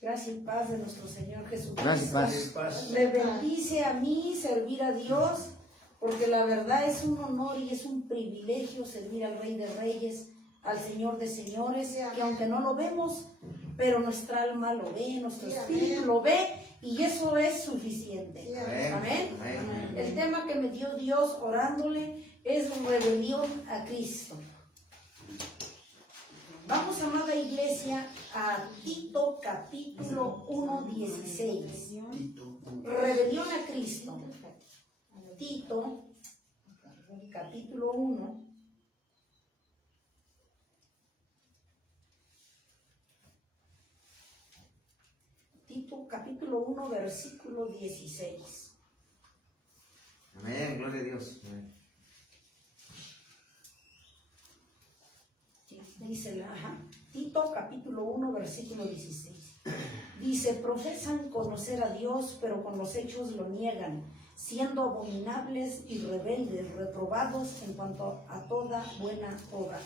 Gracias y paz de nuestro Señor Jesucristo. Gracias y paz. Me bendice a mí servir a Dios, porque la verdad es un honor y es un privilegio servir al Rey de Reyes, al Señor de Señores, que aunque no lo vemos, pero nuestra alma lo ve, nuestro espíritu lo ve, y eso es suficiente. Amén. El tema que me dio Dios orándole es rebelión a Cristo. Vamos, amada iglesia, a Tito capítulo 1:16. Rebelión a Cristo. Tito capítulo 1. Tito capítulo 1 versículo 16. Amén, gloria a Dios. Amén. Dice, Tito capítulo 1 versículo 16. Dice, profesan conocer a Dios, pero con los hechos lo niegan, siendo abominables y rebeldes, reprobados en cuanto a toda buena obra.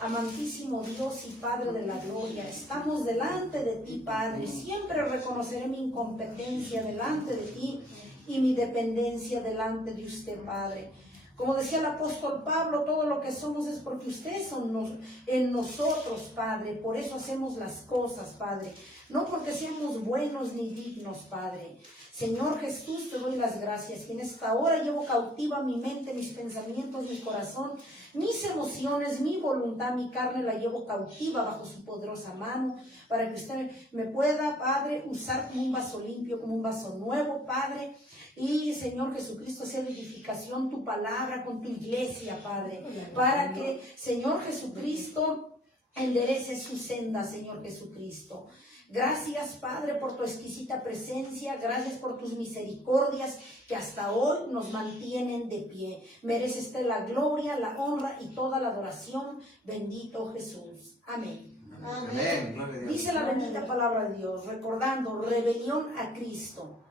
Amantísimo Dios y Padre de la gloria, estamos delante de ti, Padre. Siempre reconoceré mi incompetencia delante de ti y mi dependencia delante de usted, Padre. Como decía el apóstol Pablo, todo lo que somos es porque ustedes son en nosotros, Padre. Por eso hacemos las cosas, Padre. No porque seamos buenos ni dignos, Padre. Señor Jesús, te doy las gracias, que en esta hora llevo cautiva mi mente, mis pensamientos, mi corazón, mis emociones, mi voluntad, mi carne, la llevo cautiva bajo su poderosa mano, para que usted me pueda, Padre, usar como un vaso limpio, como un vaso nuevo, Padre. Y, Señor Jesucristo, sea de edificación tu palabra con tu iglesia, Padre, para que, Señor Jesucristo, enderece su senda, Señor Jesucristo. Gracias, Padre, por tu exquisita presencia. Gracias por tus misericordias que hasta hoy nos mantienen de pie. Mereces la gloria, la honra y toda la adoración. Bendito Jesús. Amén. Amén. Dice la bendita palabra de Dios, recordando, rebelión a Cristo.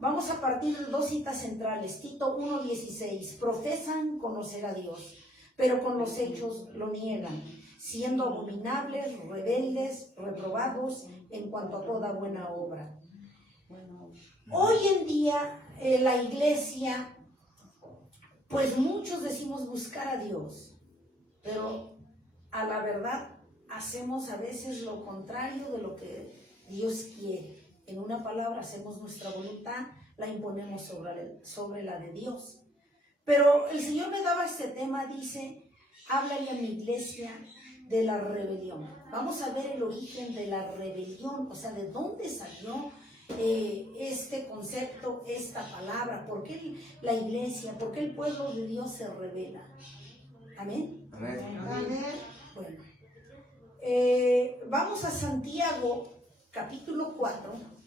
Vamos a partir de dos citas centrales. Tito 1:16. Profesan conocer a Dios, pero con los hechos lo niegan, siendo abominables, rebeldes, reprobados en cuanto a toda buena obra. Hoy en día la iglesia, pues muchos decimos buscar a Dios, pero a la verdad hacemos a veces lo contrario de lo que Dios quiere. En una palabra, hacemos nuestra voluntad, la imponemos sobre la de Dios. Pero el Señor me daba este tema, dice, háblale a mi iglesia de la rebelión. Vamos a ver el origen de la rebelión, o sea, de dónde salió este concepto, esta palabra, por qué la iglesia, por qué el pueblo de Dios se rebela. Amén. Amén. Amén. Bueno, vamos a Santiago, capítulo 4.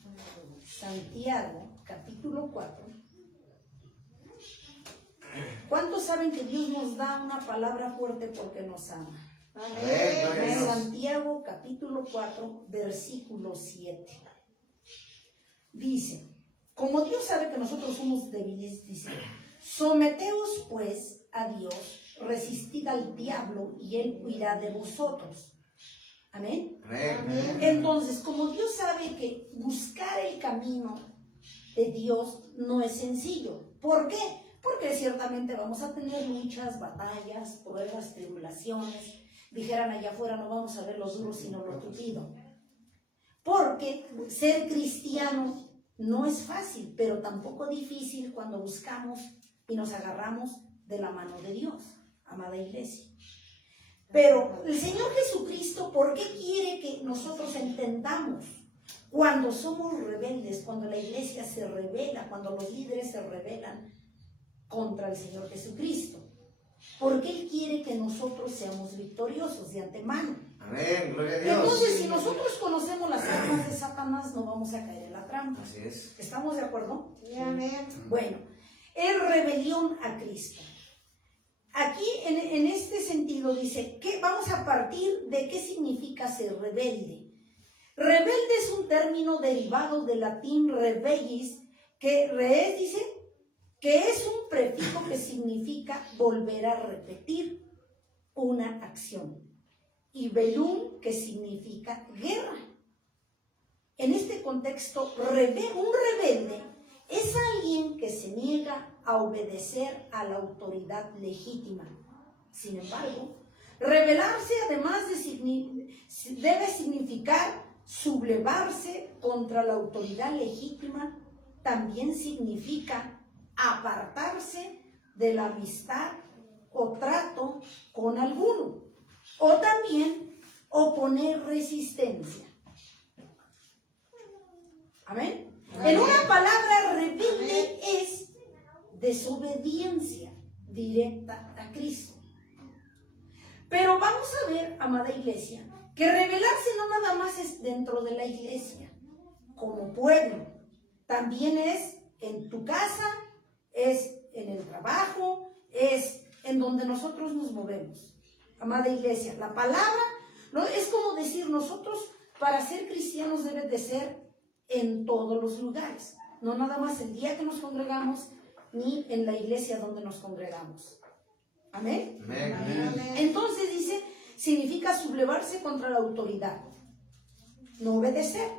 Santiago, capítulo 4. ¿Cuántos saben que Dios nos da una palabra fuerte porque nos ama? Amén. Santiago, capítulo 4, versículo 7. Dice, como Dios sabe que nosotros somos débiles, dice, someteos pues a Dios, resistid al diablo y él huirá de vosotros. Amén. Amén. Entonces, como Dios sabe que buscar el camino de Dios no es sencillo. ¿Por qué? Porque ciertamente vamos a tener luchas, batallas, pruebas, tribulaciones. Dijeran allá afuera, no vamos a ver lo duro sino lo tupido. Porque ser cristiano no es fácil, pero tampoco difícil cuando buscamos y nos agarramos de la mano de Dios, amada iglesia. Pero el Señor Jesucristo, ¿por qué quiere que nosotros entendamos cuando somos rebeldes, cuando la iglesia se rebela, cuando los líderes se rebelan contra el Señor Jesucristo? Porque Él quiere que nosotros seamos victoriosos de antemano. Amén, gloria a Dios. Entonces, si nosotros conocemos las armas de Satanás, no vamos a caer en la trampa. Así es. ¿Estamos de acuerdo? Sí. Amén. Bueno, es rebelión a Cristo. Aquí, en este sentido, dice, que vamos a partir de qué significa ser rebelde. Rebelde es un término derivado del latín rebellis, que res dice que es un prefijo que significa volver a repetir una acción. Y velum, que significa guerra. En este contexto, un rebelde es alguien que se niega a obedecer a la autoridad legítima. Sin embargo, rebelarse además debe significar sublevarse contra la autoridad legítima. También significa apartarse de la amistad o trato con alguno, o también oponer resistencia. Amén. En una palabra, rebelde es desobediencia directa a Cristo. Pero vamos a ver, amada iglesia, que rebelarse no nada más es dentro de la iglesia, como pueblo. También es en tu casa, es en el trabajo, es en donde nosotros nos movemos. Amada iglesia, la palabra no es como decir nosotros para ser cristianos debe de ser en todos los lugares, no nada más el día que nos congregamos ni en la iglesia donde nos congregamos. Amén. Amén. Amén. Entonces dice, significa sublevarse contra la autoridad, no obedecer,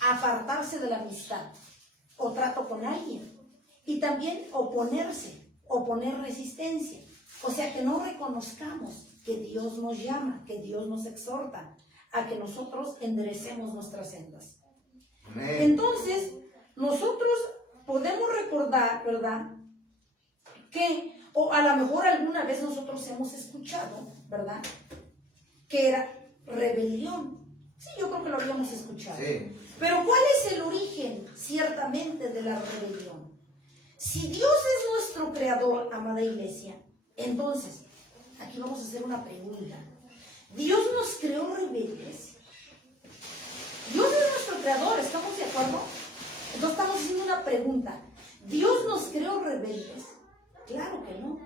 apartarse de la amistad o trato con alguien, y también oponer resistencia. O sea, que no reconozcamos que Dios nos llama, que Dios nos exhorta a que nosotros enderecemos nuestras sendas. Amén. Entonces, nosotros podemos recordar, ¿verdad? Que, o a lo mejor alguna vez nosotros hemos escuchado, ¿verdad? Que era rebelión. Sí, yo creo que lo habíamos escuchado. Sí. Pero ¿cuál es el origen, ciertamente, de la rebelión? Si Dios es nuestro creador, amada iglesia, entonces, aquí vamos a hacer una pregunta. ¿Dios nos creó rebeldes? Dios es nuestro creador, ¿estamos de acuerdo? Entonces estamos haciendo una pregunta. ¿Dios nos creó rebeldes? Claro que no.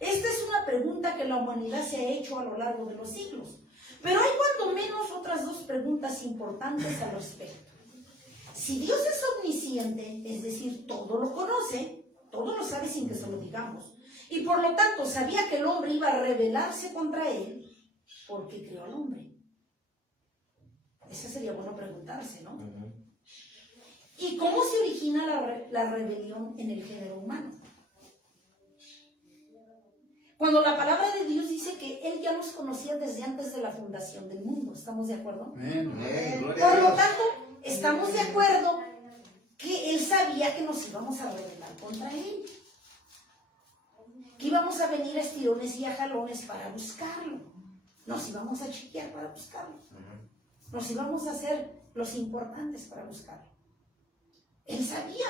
Esta es una pregunta que la humanidad se ha hecho a lo largo de los siglos. Pero hay cuando menos otras dos preguntas importantes al respecto. Si Dios es omnisciente, es decir, todo lo conoce, todo lo sabe sin que se lo digamos, y por lo tanto sabía que el hombre iba a rebelarse contra él, ¿por qué creó al hombre? Esa sería bueno preguntarse, ¿no? ¿Y cómo se origina la rebelión en el género humano? Cuando la palabra de Dios dice que Él ya nos conocía desde antes de la fundación del mundo, ¿estamos de acuerdo? Amén. Gloria a Por lo Dios. tanto, estamos de acuerdo que Él sabía que nos íbamos a rebelar contra Él, que íbamos a venir a estirones y a jalones para buscarlo, nos íbamos a chiquear para buscarlo, nos íbamos a hacer los importantes para buscarlo. Él sabía.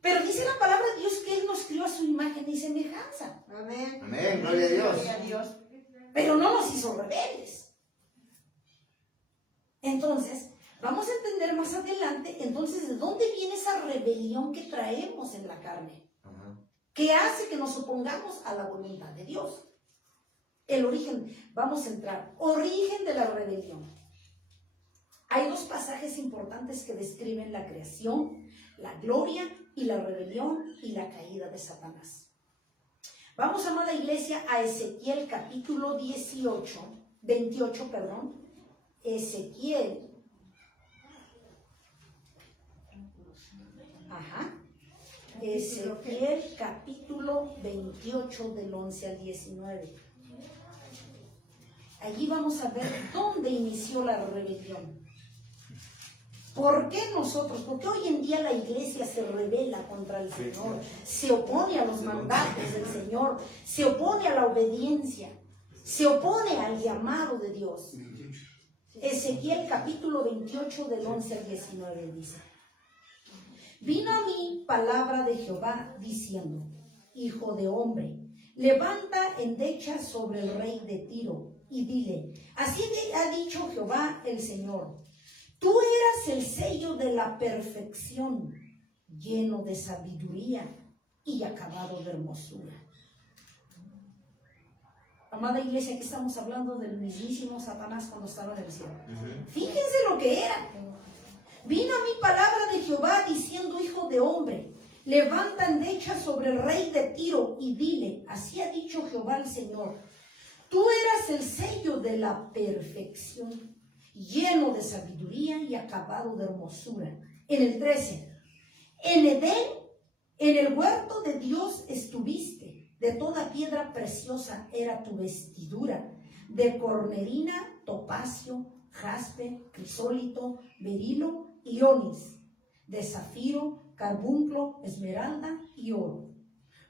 Pero dice la palabra de Dios que Él nos crió a su imagen y semejanza. Amén. Amén. Gloria a Dios. Gloria a Dios. Pero no nos hizo rebeldes. Entonces, vamos a entender más adelante, entonces, ¿de dónde viene esa rebelión que traemos en la carne? ¿Qué hace que nos opongamos a la voluntad de Dios? El origen, vamos a entrar, origen de la rebelión. Hay dos pasajes importantes que describen la creación, la gloria y la rebelión y la caída de Satanás. Vamos, amada iglesia, a Ezequiel capítulo 28, Ezequiel. Ezequiel capítulo 28 del 11 al 19. Allí vamos a ver dónde inició la rebelión. ¿Por qué nosotros? Porque hoy en día la iglesia se rebela contra el Señor, se opone a los mandatos del Señor, se opone a la obediencia, se opone al llamado de Dios. Ezequiel capítulo 28 del 11 al 19 dice: Vino a mí palabra de Jehová diciendo: Hijo de hombre, levanta endecha sobre el rey de Tiro y dile: así ha dicho Jehová el Señor, tú eras el sello de la perfección, lleno de sabiduría y acabado de hermosura. Amada iglesia, aquí estamos hablando del mismísimo Satanás cuando estaba en el cielo. Fíjense lo que era. Vino a mí palabra de Jehová diciendo: Hijo de hombre, levanta endecha sobre el rey de Tiro y dile: así ha dicho Jehová el Señor, tú eras el sello de la perfección. lleno de sabiduría y acabado de hermosura. En el 13, en Edén, en el huerto de Dios estuviste, de toda piedra preciosa era tu vestidura, de cornerina, topacio, jaspe, crisólito, berilo y onis, de zafiro, carbunclo, esmeralda y oro.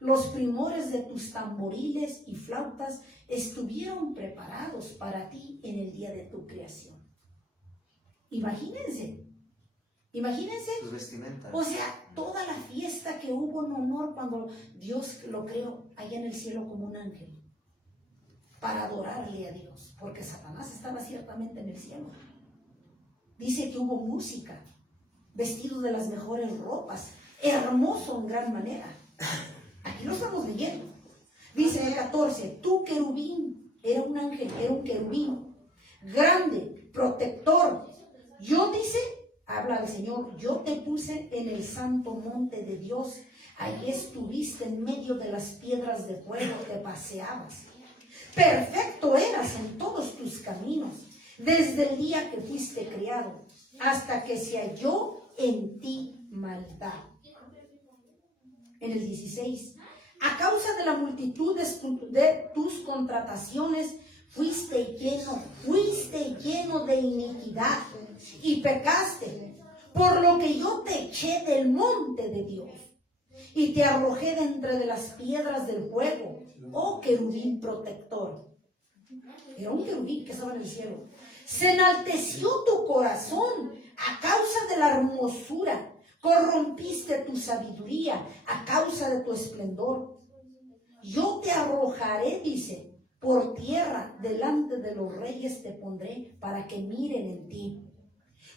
Los primores de tus tamboriles y flautas estuvieron preparados para ti en el día de tu creación. Imagínense Sus vestimentas. o sea, toda la fiesta que hubo en honor cuando Dios lo creó allá en el cielo como un ángel, para adorarle a Dios, porque Satanás estaba ciertamente en el cielo. Dice que hubo música, vestido de las mejores ropas, hermoso en gran manera. Aquí lo estamos leyendo. Dice en el 14, tu querubín, era un ángel, era un querubín, grande, protector. Yo, dice, habla el Señor, yo te puse en el santo monte de Dios, allí estuviste en medio de las piedras de fuego, te paseabas. Perfecto eras en todos tus caminos, desde el día que fuiste criado, hasta que se halló en ti maldad. En el 16, a causa de la multitud de tus contrataciones, fuiste lleno de iniquidad y pecaste, por lo que yo te eché del monte de Dios y te arrojé de entre de las piedras del fuego, oh querubín protector. Era un querubín que estaba en el cielo. Se enalteció tu corazón a causa de la hermosura, corrompiste tu sabiduría a causa de tu esplendor. Yo te arrojaré, dice, por tierra, delante de los reyes te pondré para que miren en ti.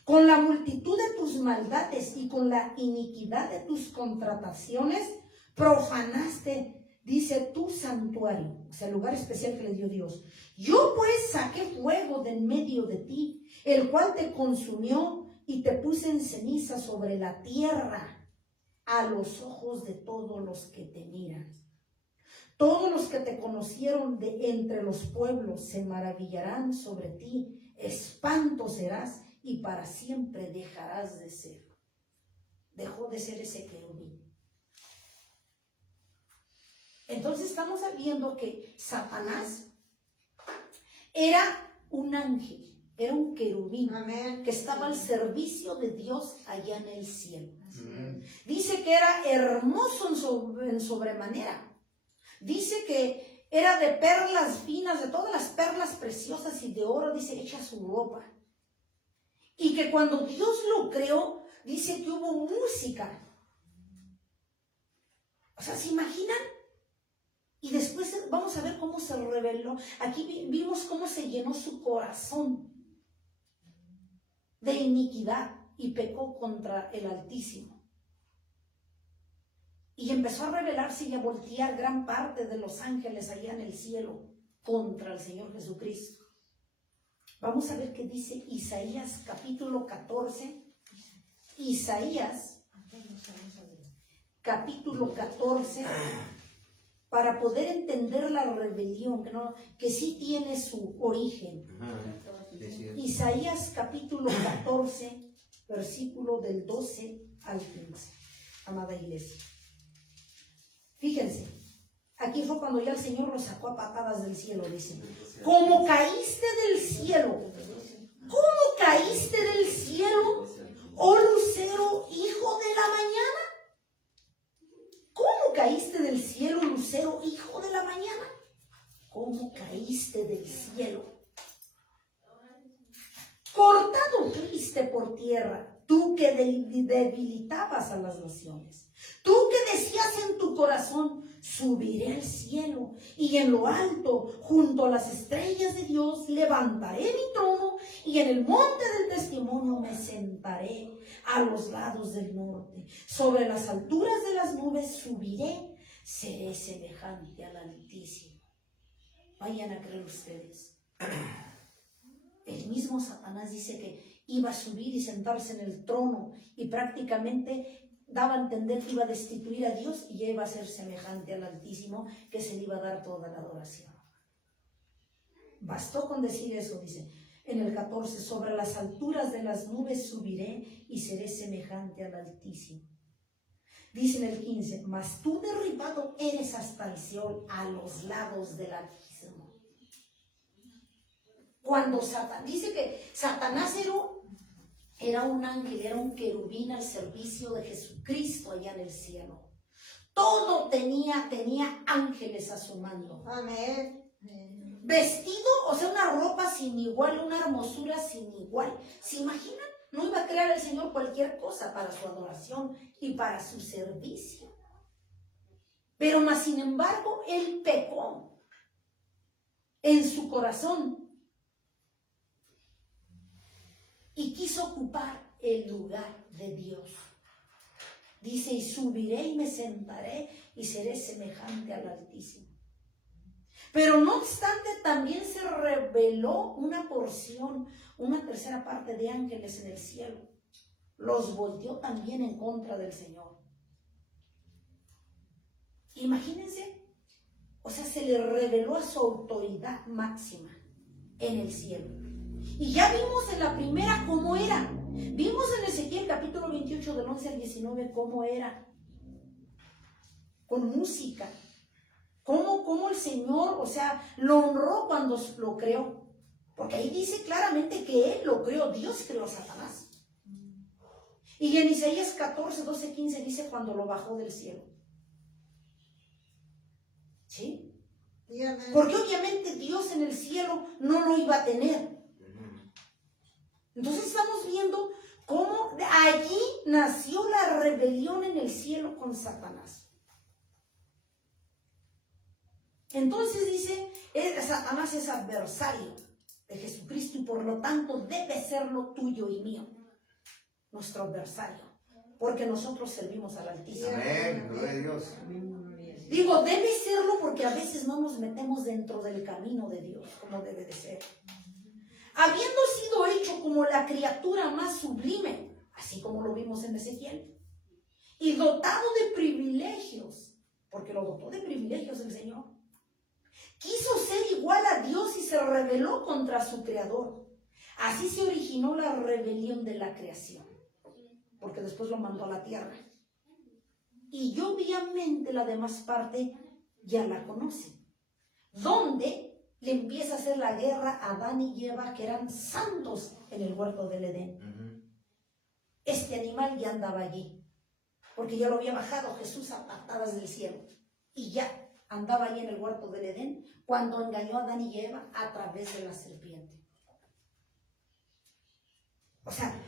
Con la multitud de tus maldades y con la iniquidad de tus contrataciones, profanaste, dice, tu santuario, o sea, el lugar especial que le dio Dios. Yo pues saqué fuego de en medio de ti, el cual te consumió y te puse en ceniza sobre la tierra a los ojos de todos los que te miran. Todos los que te conocieron de entre los pueblos se maravillarán sobre ti, espanto serás y para siempre dejarás de ser. Dejó de ser ese querubín. Entonces estamos viendo que Satanás era un ángel, era un querubín. Amén. Que estaba al servicio de Dios allá en el cielo. Dice que era hermoso en sobremanera. Dice que era de perlas finas, de todas las perlas preciosas y de oro, dice, hecha su ropa. Y que cuando Dios lo creó, dice que hubo música. O sea, ¿se imaginan? Y después vamos a ver cómo se reveló. Aquí vimos cómo se llenó su corazón de iniquidad y pecó contra el Altísimo. Y empezó a rebelarse y a voltear gran parte de los ángeles allá en el cielo contra el Señor Jesucristo. Vamos a ver qué dice Isaías capítulo 14. Isaías capítulo 14, para poder entender la rebelión, que sí tiene su origen. Isaías capítulo 14, versículo del 12 al 15. Amada iglesia. Fíjense, aquí fue cuando ya el Señor lo sacó a patadas del cielo, dice. Como caíste del cielo, ¿cómo caíste del cielo, oh lucero, hijo de la mañana? ¿Cómo caíste del cielo, lucero, hijo de la mañana? ¿Cómo caíste del cielo? Cortado fuiste por tierra, tú que debilitabas a las naciones. Tú que decías en tu corazón, subiré al cielo y en lo alto, junto a las estrellas de Dios, levantaré mi trono y en el monte del testimonio me sentaré a los lados del norte. Sobre las alturas de las nubes subiré, seré semejante al Altísimo. Vayan a creer ustedes. El mismo Satanás dice que iba a subir y sentarse en el trono y prácticamente daba a entender que iba a destituir a Dios y iba a ser semejante al Altísimo, que se le iba a dar toda la adoración. Bastó con decir eso, dice. En el 14, sobre las alturas de las nubes subiré y seré semejante al Altísimo. Dice en el 15, mas tú derribado eres hasta el Seol, a los lados del Altísimo. Cuando dice que Satanás era un ángel, era un querubín al servicio de Jesucristo allá en el cielo. Todo tenía ángeles a su mando. Amén. Vestido, o sea, una ropa sin igual, una hermosura sin igual. ¿Se imaginan? No iba a crear el Señor cualquier cosa para su adoración y para su servicio. Pero más sin embargo, él pecó en su corazón y quiso ocupar el lugar de Dios. Dice, y subiré y me sentaré y seré semejante al Altísimo. Pero no obstante, también se reveló una porción, una tercera parte de ángeles en el cielo. Los volteó también en contra del Señor. Imagínense, o sea, se le reveló a su autoridad máxima en el cielo. Y ya vimos en la primera cómo era. Vimos en Ezequiel capítulo 28 del 11 al 19 cómo era. Con música. Cómo el Señor, o sea, lo honró cuando lo creó. Porque ahí dice claramente que Él lo creó, Dios creó a Satanás. Y en Isaías 14, 12, 15 dice cuando lo bajó del cielo. ¿Sí? Porque obviamente Dios en el cielo no lo iba a tener. Entonces estamos viendo cómo allí nació la rebelión en el cielo con Satanás. Entonces dice, Satanás es adversario de Jesucristo y por lo tanto debe serlo tuyo y mío, nuestro adversario, porque nosotros servimos al Altísimo. Amén, gloria a Dios. Digo, debe serlo porque a veces no nos metemos dentro del camino de Dios como debe de ser. Habiendo sido hecho como la criatura más sublime, así como lo vimos en Ezequiel, y dotado de privilegios, porque lo dotó de privilegios el Señor, quiso ser igual a Dios y se rebeló contra su Creador. Así se originó la rebelión de la creación, porque después lo mandó a la tierra. Y obviamente la demás parte ya la conocen, donde le empieza a hacer la guerra a Adán y Eva, que eran santos en el huerto del Edén. Este animal ya andaba allí, porque ya lo había bajado Jesús a patadas del cielo, y ya andaba allí en el huerto del Edén cuando engañó a Adán y Eva a través de la serpiente. O sea,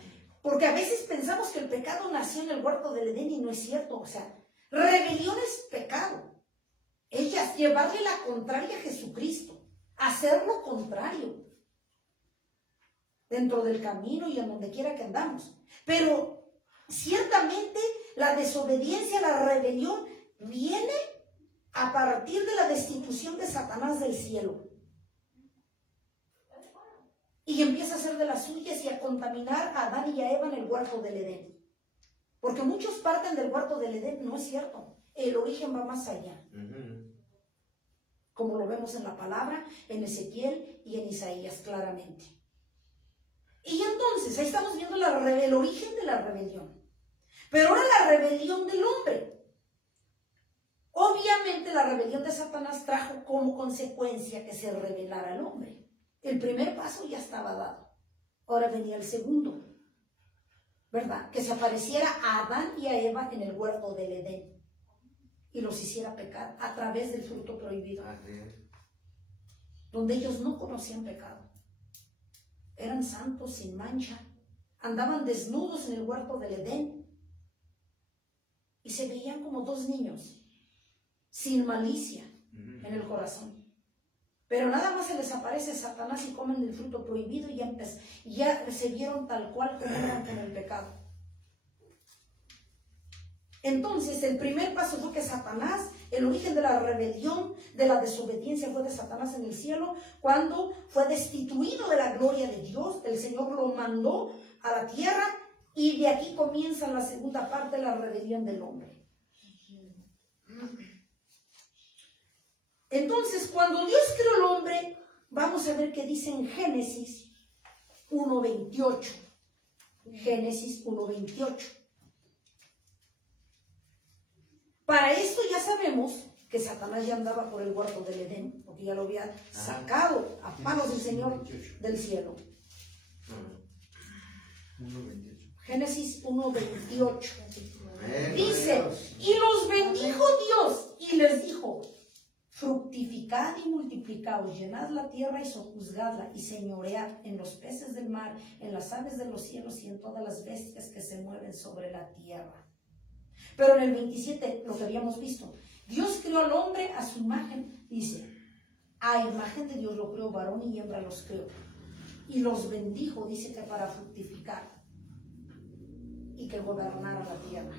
porque a veces pensamos que el pecado nació en el huerto del Edén y no es cierto. O sea, rebelión es pecado. Es llevarle la contraria a Jesucristo, hacer lo contrario dentro del camino y en donde quiera que andamos. Pero ciertamente la desobediencia, la rebelión viene a partir de la destitución de Satanás del cielo. Y empieza a hacer de las suyas y a contaminar a Adán y a Eva en el huerto del Edén. Porque muchos parten del huerto del Edén, no es cierto. El origen va más allá. Como lo vemos en la palabra, en Ezequiel y en Isaías claramente. Y entonces, ahí estamos viendo el origen de la rebelión. Pero ahora la rebelión del hombre. Obviamente la rebelión de Satanás trajo como consecuencia que se rebelara el hombre. El primer paso ya estaba dado. Ahora venía el segundo, ¿verdad? Que se apareciera a Adán y a Eva en el huerto del Edén y los hiciera pecar a través del fruto prohibido, donde ellos no conocían pecado. Eran santos sin mancha, andaban desnudos en el huerto del Edén y se veían como dos niños, sin malicia en el corazón. Pero nada más se les aparece Satanás y comen el fruto prohibido y ya se vieron tal cual como eran con el pecado. Entonces, el primer paso fue que Satanás, el origen de la rebelión, de la desobediencia fue de Satanás en el cielo, cuando fue destituido de la gloria de Dios, el Señor lo mandó a la tierra y de aquí comienza la segunda parte de la rebelión del hombre. Entonces, cuando Dios creó al hombre, vamos a ver qué dice en Génesis, 1:28. Génesis 1:28. Para esto ya sabemos que Satanás ya andaba por el huerto del Edén, porque ya lo había sacado a manos del Señor del cielo. 1:28. Génesis 1:28. Amén, Dice, gloria a Dios. y los bendijo Dios y les dijo, fructificad y multiplicaos, llenad la tierra y sojuzgadla y señoread en los peces del mar, en las aves de los cielos y en todas las bestias que se mueven sobre la tierra. Pero en el 27, lo que habíamos visto, Dios creó al hombre a su imagen, dice, a imagen de Dios lo creó, varón y hembra los creó. Y los bendijo, dice que para fructificar y que gobernara la tierra.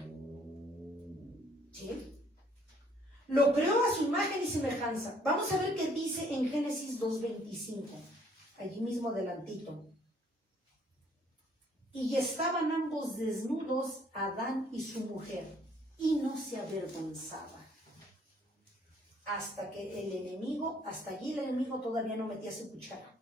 ¿Sí? Lo creó a su imagen y semejanza. Vamos a ver qué dice en Génesis 2:25, allí mismo adelantito. Y estaban ambos desnudos, Adán y su mujer, y no se avergonzaba. Hasta que el enemigo, hasta allí el enemigo todavía no metía su cuchara.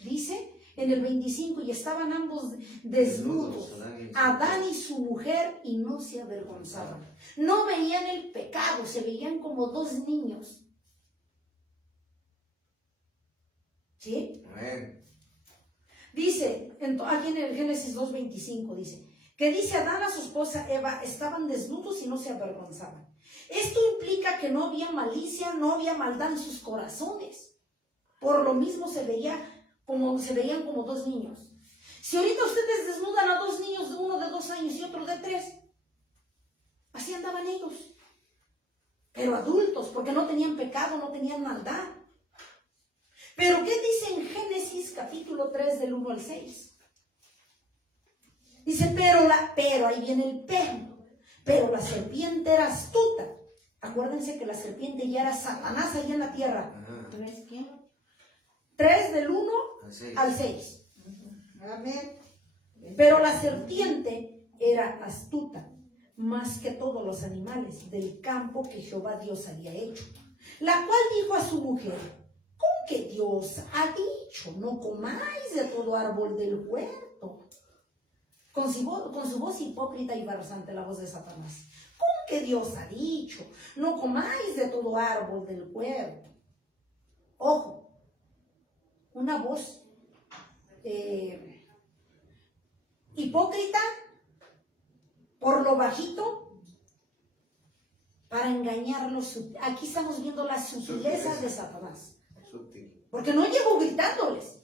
Dice en el 25, y estaban ambos desnudos, Adán y su mujer, y no se avergonzaban. No veían el pecado, se veían como dos niños. ¿Sí? Amén. Dice, aquí en el Génesis 2:25 dice, que dice Adán a su esposa Eva, estaban desnudos y no se avergonzaban. Esto implica que no había malicia, no había maldad en sus corazones. Por lo mismo se veían como dos niños. Si ahorita ustedes desnudan a dos niños, uno de 2 años y otro de 3, así andaban ellos. Pero adultos, porque no tenían pecado, no tenían maldad. Pero ¿qué dice en Génesis capítulo 3 del 1 al 6? Dice, pero ahí viene el pero la serpiente era astuta. Acuérdense que la serpiente ya era Satanás allá en la tierra. Ajá. 3 del 1 al 6. Amén. Pero la serpiente era astuta, más que todos los animales del campo que Jehová Dios había hecho. La cual dijo a su mujer, ¿con qué Dios ha dicho? No comáis de todo árbol del huerto. Con su voz hipócrita y farsante, la voz de Satanás. ¿Con qué Dios ha dicho? No comáis de todo árbol del huerto. Ojo, una voz hipócrita por lo bajito para engañarlos. Aquí estamos viendo las sutilezas de Satanás. Sutil. Porque no llegó gritándoles.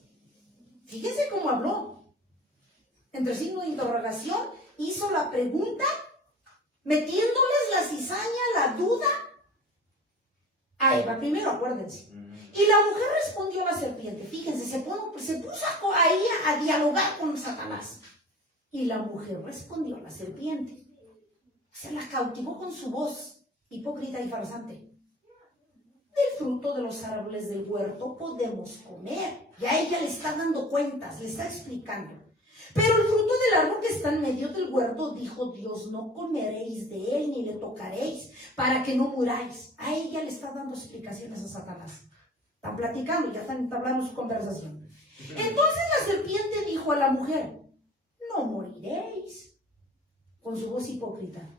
Fíjense cómo habló. Entre signo de interrogación, hizo la pregunta, metiéndoles la cizaña, la duda a Eva. Primero, acuérdense. Y la mujer respondió a la serpiente. Fíjense, se puso ahí a dialogar con Satanás. Y la mujer respondió a la serpiente. Se la cautivó con su voz hipócrita y farsante. Del fruto de los árboles del huerto podemos comer. Ya ella le está dando cuentas, le está explicando. Pero el fruto del árbol que está en medio del huerto, dijo Dios, no comeréis de él ni le tocaréis, para que no muráis. A ella le está dando explicaciones a Satanás. Están platicando, ya están entablando su conversación. Entonces la serpiente dijo a la mujer, no moriréis, con su voz hipócrita,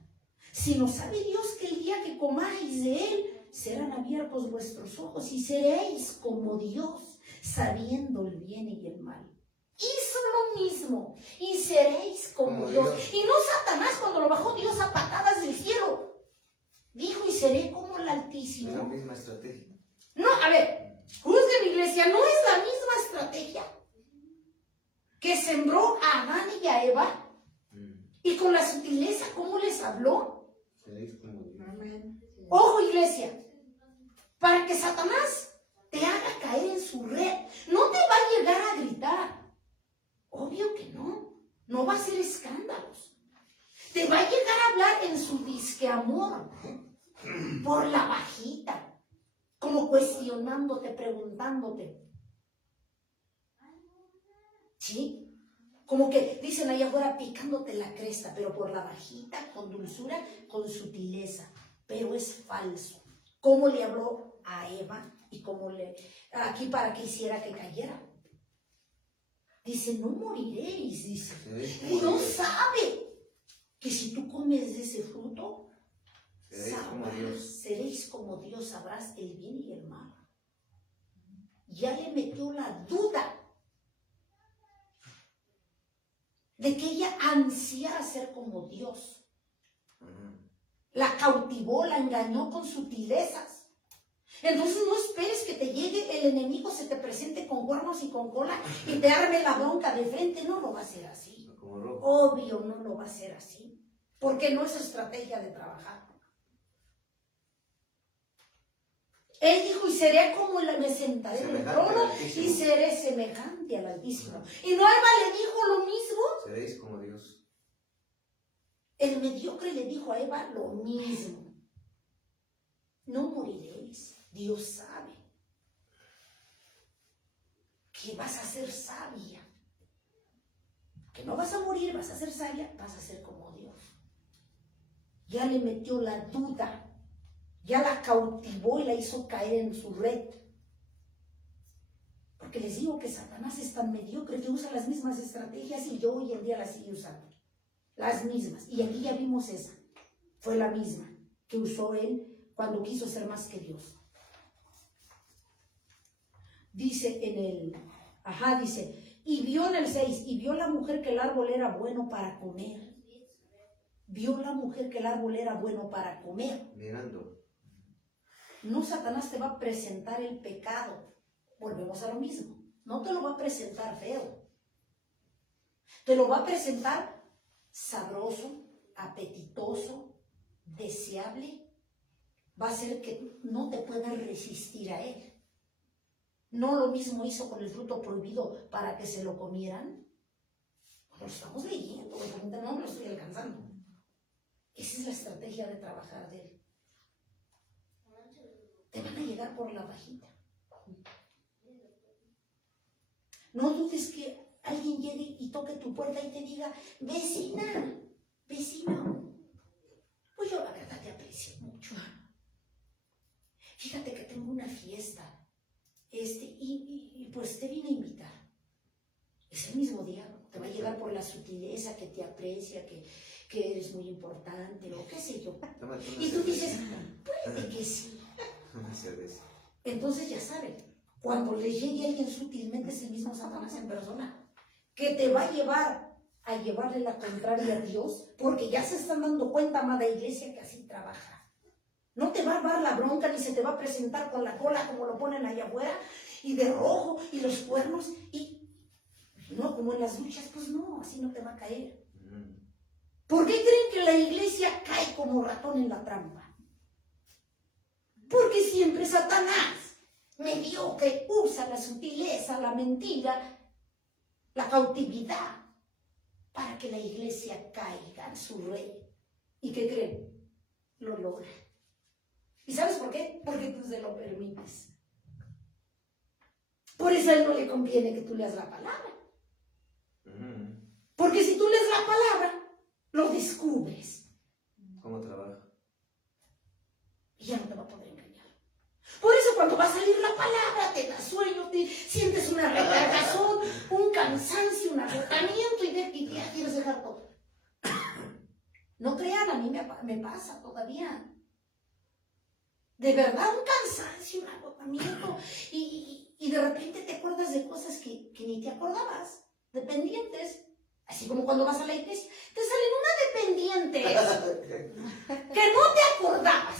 sino sabe Dios que el día que comáis de él, serán abiertos vuestros ojos y seréis como Dios, sabiendo el bien y el mal. Hizo lo mismo y seréis como Dios. Y no Satanás cuando lo bajó Dios a patadas del cielo. Dijo, y seré como el Altísimo. Es la misma estrategia. No, a ver, juzguen, iglesia, ¿no es la misma estrategia que sembró a Adán y a Eva? Y con la sutileza, ¿cómo les habló? Seréis como Dios. Amén. Ojo, iglesia, para que Satanás te haga caer en su red, no te va a llegar a gritar. Obvio que no. No va a hacer escándalos. Te va a llegar a hablar en su disque amor, por la bajita, como cuestionándote, preguntándote. ¿Sí? Como que dicen allá afuera picándote la cresta, pero por la bajita, con dulzura, con sutileza. Pero es falso. ¿Cómo le habló a Eva y cómo aquí para que hiciera que cayera? Dice, no moriréis, dice. Seréis como Dios Dios. sabe que si tú comes de ese fruto, Seréis como Dios. seréis como Dios, sabrás el bien y el mal. Ya le metió la duda de que ella ansiara ser como Dios. La cautivó, la engañó con sutilezas. Entonces no esperes que te llegue el enemigo, se te presente con cuernos y con cola y te arme la bronca de frente. No lo va a hacer así. Como rojo. Obvio no lo va a hacer así. Porque no es estrategia de trabajar. Él dijo, y seré como me sentaré en el trono y seré semejante al Altísimo. Y no, Eva le dijo lo mismo. Seréis como Dios. El mediocre le dijo a Eva lo mismo. No moriréis. Dios sabe que vas a ser sabia. Que no vas a morir, vas a ser sabia, vas a ser como Dios. Ya le metió la duda. Ya la cautivó y la hizo caer en su red. Porque les digo que Satanás es tan mediocre que usa las mismas estrategias y yo hoy en día las sigo usando. Las mismas. Y aquí ya vimos esa. Fue la misma que usó él cuando quiso ser más que Dios. Dice en el... dice, y vio en el 6, y vio la mujer que el árbol era bueno para comer. Vio la mujer que el árbol era bueno para comer. Mirando. No, Satanás te va a presentar el pecado. Volvemos a lo mismo. No te lo va a presentar feo. Te lo va a presentar sabroso, apetitoso, deseable. Va a hacer que no te puedas resistir a él. No lo mismo hizo con el fruto prohibido para que se lo comieran. Lo estamos leyendo, no me lo estoy alcanzando. Esa es la estrategia de trabajar de él. Te van a llegar por la bajita. No dudes que alguien llegue y toque tu puerta y te diga, vecina, vecino, pues yo la verdad te aprecio mucho. Fíjate que tengo una fiesta, y pues te vine a invitar. Es el mismo día, te va a llegar por la sutileza que te aprecia, que eres muy importante, o qué sé yo. Y tú dices, puede que sí. Una cerveza. Entonces ya saben, cuando le llegue a alguien sutilmente es el mismo Satanás en persona, que te va a llevar a llevarle la contraria a Dios, porque ya se están dando cuenta, amada iglesia, que así trabaja. No te va a dar la bronca ni se te va a presentar con la cola como lo ponen allá afuera, y de rojo, y los cuernos, y no, como en las luchas, pues no, así no te va a caer. ¿Por qué creen que la iglesia cae como ratón en la trampa? Porque siempre Satanás, mediocre, usa la sutileza, la mentira, la cautividad, para que la iglesia caiga en su red. ¿Y qué creen? Lo logra. ¿Y sabes por qué? Porque tú se lo permites. Por eso a él no le conviene que tú leas la palabra. Porque si tú lees la palabra, lo descubres. ¿Cómo trabaja? Y ya no te va a poder engañar. Por eso cuando va a salir la palabra, te da sueño, te sientes una recargazón, un cansancio, un agotamiento y ya quieres dejar todo. No crean, a mí me pasa todavía. De verdad, un cansancio, un agotamiento. Y de repente te acuerdas de cosas que ni te acordabas. Dependientes. Así como cuando vas a la iglesia, te salen unas dependientes que no te acordabas.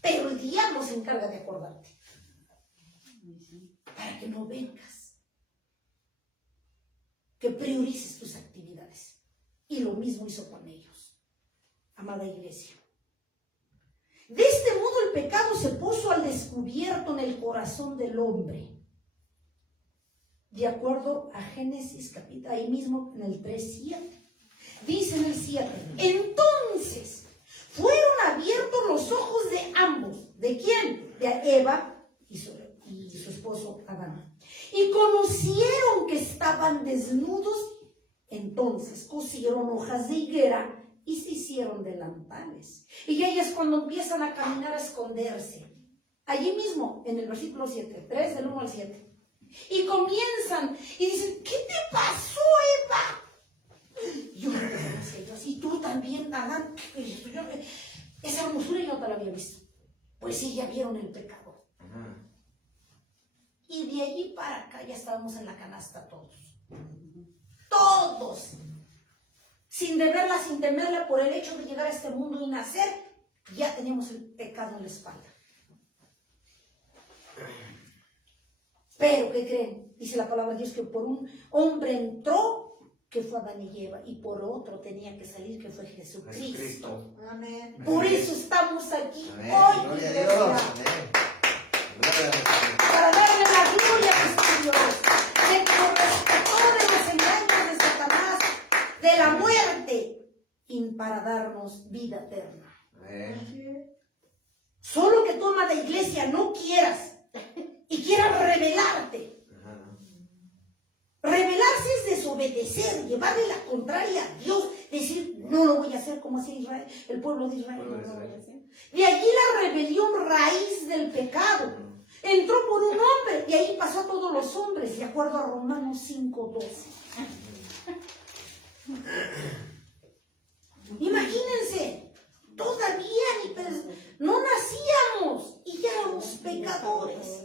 Pero el diablo se encarga de acordarte. Para que no vengas. Que priorices tus actividades. Y lo mismo hizo con ellos. Amada iglesia. De este modo el pecado se puso al descubierto en el corazón del hombre. De acuerdo a Génesis capítulo, ahí mismo en el 3:7. Dice en el 7. Entonces fueron abiertos los ojos de ambos. ¿De quién? De Eva y su esposo Adán. Y conocieron que estaban desnudos. Entonces cosieron hojas de higuera y se hicieron delantales. Y ahí es cuando empiezan a caminar a esconderse. Allí mismo, en el versículo 7, 3 del 1 al 7. Y comienzan y dicen, ¿qué te pasó, Eva? Yo no te conocía, yo así, tú también, Adán. Esa hermosura yo no te la había visto. Pues sí, ya vieron el pecado. Ajá. Y de allí para acá ya estábamos en la canasta todos. Todos. Sin deberla, sin temerla, por el hecho de llegar a este mundo y nacer, ya teníamos el pecado en la espalda. Pero, ¿qué creen? Dice la palabra de Dios que por un hombre entró, que fue Adán y Eva, y por otro tenía que salir, que fue Jesucristo. Amén. Por eso estamos aquí Amén. hoy, Gloria a iglesia, Dios. Amén. Gloria a Dios. para darle la gloria a nuestro Dios, de que nos rescató de los engaños de Satanás, de la muerte, y para darnos vida eterna. Amén. Solo que tú, amada iglesia, no quieras y quieras rebelarte. Ajá. Rebelarse es desobedecer, llevarle la contraria a Dios, decir, no lo voy a hacer como hacía Israel, el pueblo de Israel. Pueblo de No lo voy a Israel. hacer. De allí la rebelión raíz del pecado. Entró por un hombre y ahí pasó a todos los hombres, de acuerdo a Romanos 5:12. Imagínense, todavía no nacíamos y ya éramos pecadores.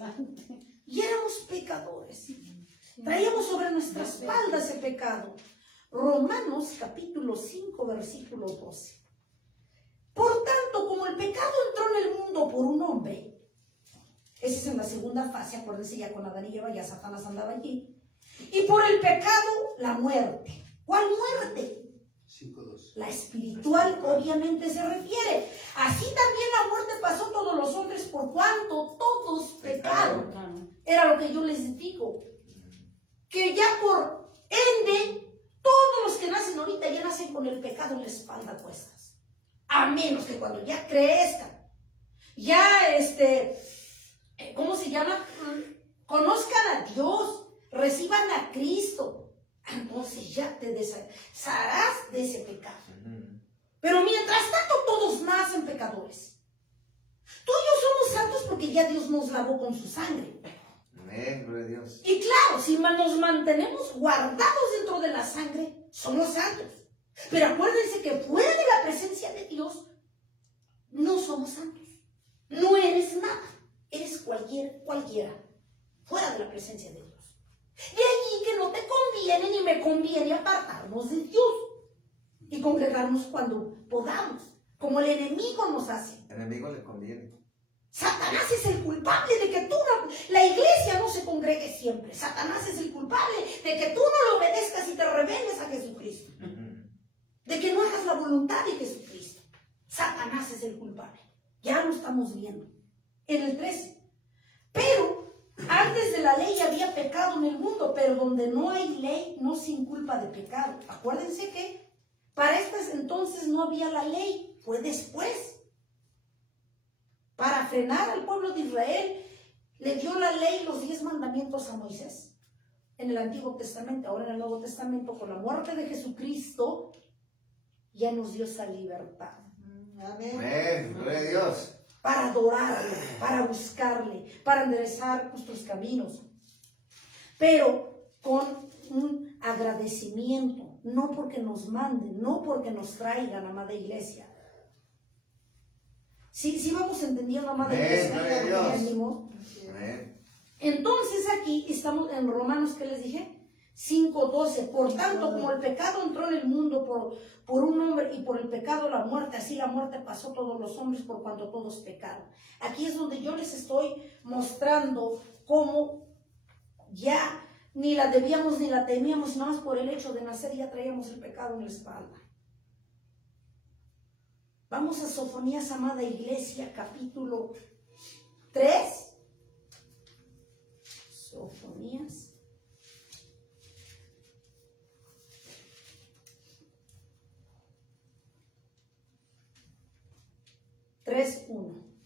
Y éramos pecadores. Traíamos sobre nuestra espalda ese pecado. Romanos capítulo 5, versículo 12. Por tanto, como el pecado entró en el mundo por un hombre, esa es en la segunda fase, acuérdense ya con Adán y Eva, ya Satanás andaba allí. Y por el pecado, la muerte. ¿Cuál muerte? 5:2. La espiritual obviamente se refiere. Así también la muerte pasó a todos los hombres por cuanto todos pecaron. Era lo que yo les digo. Que ya por ende, todos los que nacen ahorita ya nacen con el pecado en la espalda cuestas. A menos que cuando ya crezcan, ya ¿cómo se llama? Conozcan a Dios, reciban a Cristo. Entonces ya te desharás de ese pecado. Pero mientras tanto todos nacen pecadores. Tú y yo somos santos porque ya Dios nos lavó con su sangre. Amén. Gloria a Dios. Y claro, si nos mantenemos guardados dentro de la sangre, somos santos. Pero acuérdense que fuera de la presencia de Dios, no somos santos. No eres nada. Eres cualquiera. Fuera de la presencia de Dios. De allí que no te conviene ni me conviene apartarnos de Dios y congregarnos cuando podamos, como el enemigo nos hace. El enemigo le conviene. Satanás es el culpable de que la iglesia no se congregue siempre. Satanás es el culpable de que tú no le obedezcas y te rebeles a Jesucristo. De que no hagas la voluntad de Jesucristo. Satanás es el culpable. Ya lo estamos viendo. En el 13. Pero antes de la ley había pecado en el mundo, pero donde no hay ley no se inculpa de pecado. Acuérdense que para estas entonces no había la ley, fue después. Para frenar al pueblo de Israel, le dio la ley, los 10 mandamientos a Moisés. En el Antiguo Testamento, ahora en el Nuevo Testamento, con la muerte de Jesucristo, ya nos dio esa libertad. Amén. Amén. Gloria a Dios. Para adorarle, para buscarle, para enderezar nuestros caminos. Pero con un agradecimiento, no porque nos manden, no porque nos traigan, amada iglesia. Sí vamos entendiendo, amada iglesia. Gloria a Dios. Ánimo. Amén. Entonces aquí estamos en Romanos, ¿qué les dije? 5:12. Por tanto, como el pecado entró en el mundo por un hombre y por el pecado la muerte, así la muerte pasó a todos los hombres por cuanto todos pecaron. Aquí es donde yo les estoy mostrando cómo ya ni la debíamos ni la temíamos, nada más por el hecho de nacer ya traíamos el pecado en la espalda. Vamos a Sofonías, amada iglesia, capítulo 3. Sofonías.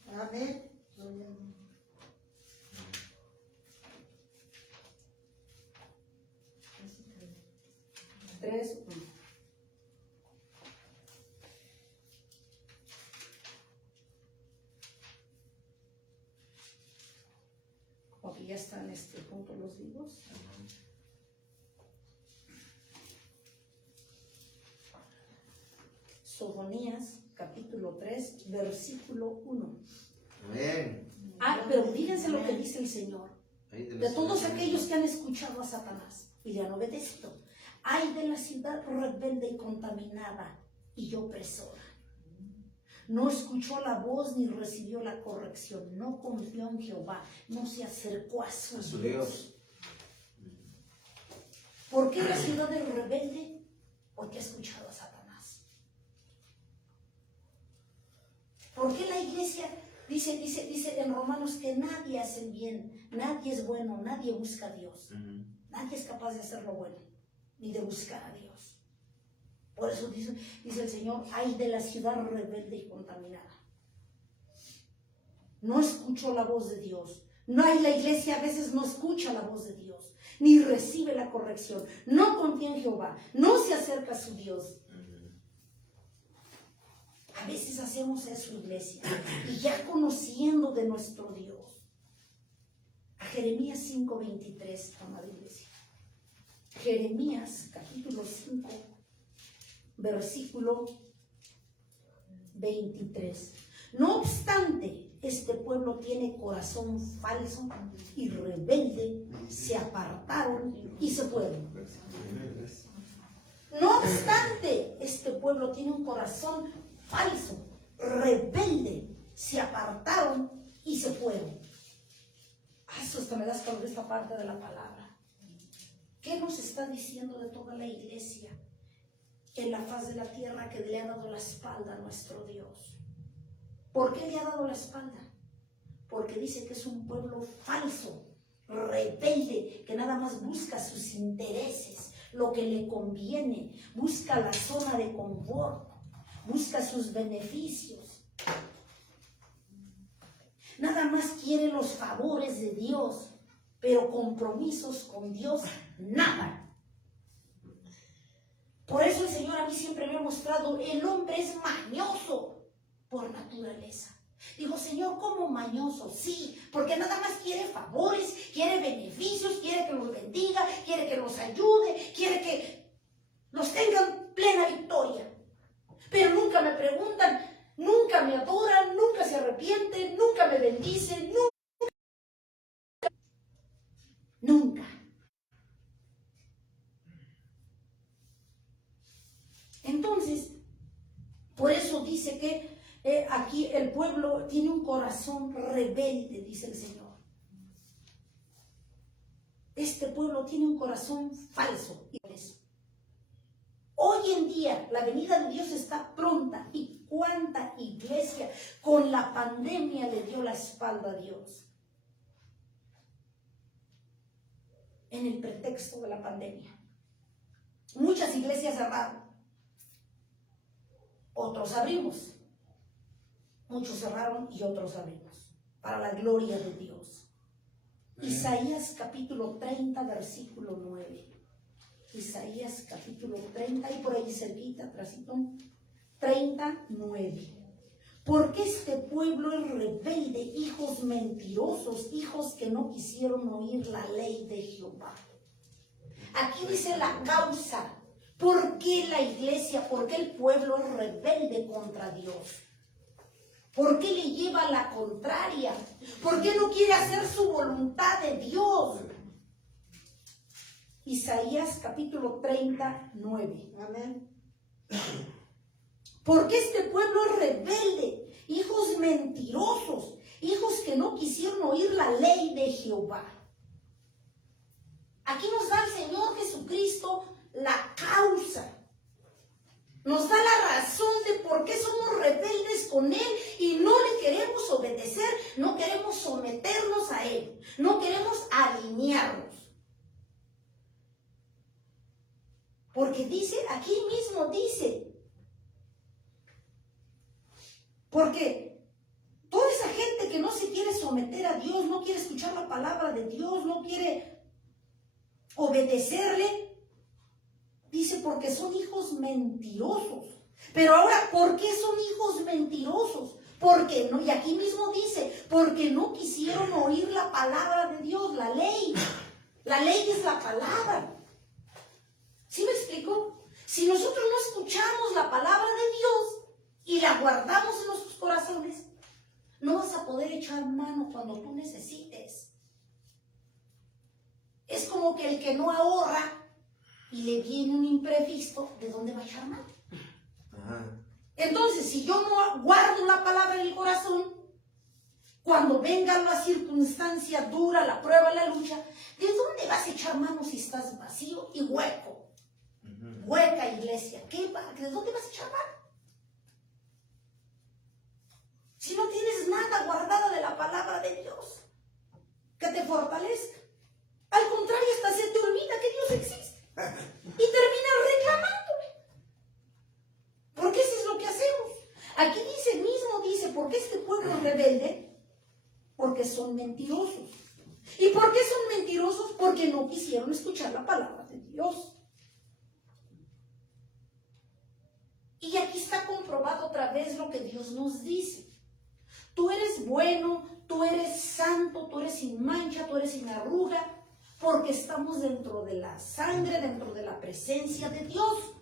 Amén. 3:1. Como que ya están junto los libros. Sofonías, capítulo 3, versículo 1. Amén. Pero fíjense lo que dice el Señor. Ahí De todos aquellos que han escuchado a Satanás y le han obedecido. Ay de la ciudad rebelde y contaminada y opresora. No escuchó la voz ni recibió la corrección. No confió en Jehová. No se acercó a su Dios. ¿Por qué la ciudad es rebelde? Porque ha escuchado a Satanás. ¿Por qué la iglesia dice en Romanos que nadie hace el bien, nadie es bueno, nadie busca a Dios? Nadie es capaz de hacer lo bueno, ni de buscar a Dios. Por eso dice el Señor, ay de la ciudad rebelde y contaminada. No escuchó la voz de Dios. No hay la iglesia, a veces no escucha la voz de Dios, ni recibe la corrección. No confía en Jehová, no se acerca a su Dios. A veces hacemos eso, iglesia, y ya conociendo de nuestro Dios. A Jeremías 5:23, amada iglesia. Jeremías, capítulo 5, versículo 23. No obstante, este pueblo tiene corazón falso y rebelde, se apartaron y se fueron. No obstante, este pueblo tiene un corazón falso, rebelde, se apartaron y se fueron. Eso hasta me das calor esta parte de la palabra. ¿Qué nos está diciendo de toda la iglesia en la faz de la tierra que le ha dado la espalda a nuestro Dios? ¿Por qué le ha dado la espalda? Porque dice que es un pueblo falso, rebelde, que nada más busca sus intereses, lo que le conviene, busca la zona de confort, busca sus beneficios. Nada más quiere los favores de Dios, pero compromisos con Dios, nada. Por eso el Señor a mí siempre me ha mostrado, el hombre es mañoso por naturaleza. Digo, Señor, ¿cómo mañoso? Sí, porque nada más quiere favores, quiere beneficios, quiere que los bendiga, quiere que los ayude, quiere que los tengan plena victoria. Pero nunca me preguntan, nunca me adoran, nunca se arrepienten, nunca me bendicen, nunca. Entonces, por eso dice que aquí el pueblo tiene un corazón rebelde, dice el Señor. Este pueblo tiene un corazón falso. Hoy en día la venida de Dios está pronta. ¿Y cuánta iglesia con la pandemia le dio la espalda a Dios? En el pretexto de la pandemia. Muchas iglesias cerraron. Otros abrimos. Muchos cerraron y otros abrimos. Para la gloria de Dios. Isaías capítulo 30, versículo 9. Isaías capítulo 30, y por ahí cerquita, atrásito, 39. Porque este pueblo es rebelde, hijos mentirosos, hijos que no quisieron oír la ley de Jehová. Aquí dice la causa. ¿Por qué la iglesia, por qué el pueblo es rebelde contra Dios? ¿Por qué le lleva la contraria? ¿Por qué no quiere hacer su voluntad de Dios? Isaías capítulo 39. Amén. Porque este pueblo es rebelde, hijos mentirosos, hijos que no quisieron oír la ley de Jehová. Aquí nos da el Señor Jesucristo la causa. Nos da la razón de por qué somos rebeldes con Él y no le queremos obedecer, no queremos someternos a Él, no queremos alinearnos. Porque dice, aquí mismo dice, porque toda esa gente que no se quiere someter a Dios, no quiere escuchar la palabra de Dios, no quiere obedecerle, dice porque son hijos mentirosos. Pero ahora, ¿por qué son hijos mentirosos? Porque no, y aquí mismo dice, porque no quisieron oír la palabra de Dios, la ley. La ley es la palabra. ¿Sí me explico? Si nosotros no escuchamos la palabra de Dios y la guardamos en nuestros corazones, no vas a poder echar mano cuando tú necesites. Es como que el que no ahorra y le viene un imprevisto, ¿de dónde va a echar mano? Ajá. Entonces, si yo no guardo la palabra en el corazón, cuando venga la circunstancia dura, la prueba, la lucha, ¿de dónde vas a echar mano si estás vacío y hueco? Hueca iglesia. ¿De dónde vas a echar mano? Si no tienes nada guardada de la palabra de Dios que te fortalezca. Al contrario, hasta se te olvida que Dios existe. Y terminas reclamándole. Porque eso es lo que hacemos. Aquí dice, ¿por qué este pueblo es rebelde? Porque son mentirosos. ¿Y por qué son mentirosos? Porque no quisieron escuchar la palabra de Dios. Y aquí está comprobado otra vez lo que Dios nos dice. Tú eres bueno, tú eres santo, tú eres sin mancha, tú eres sin arruga, porque estamos dentro de la sangre, dentro de la presencia de Dios.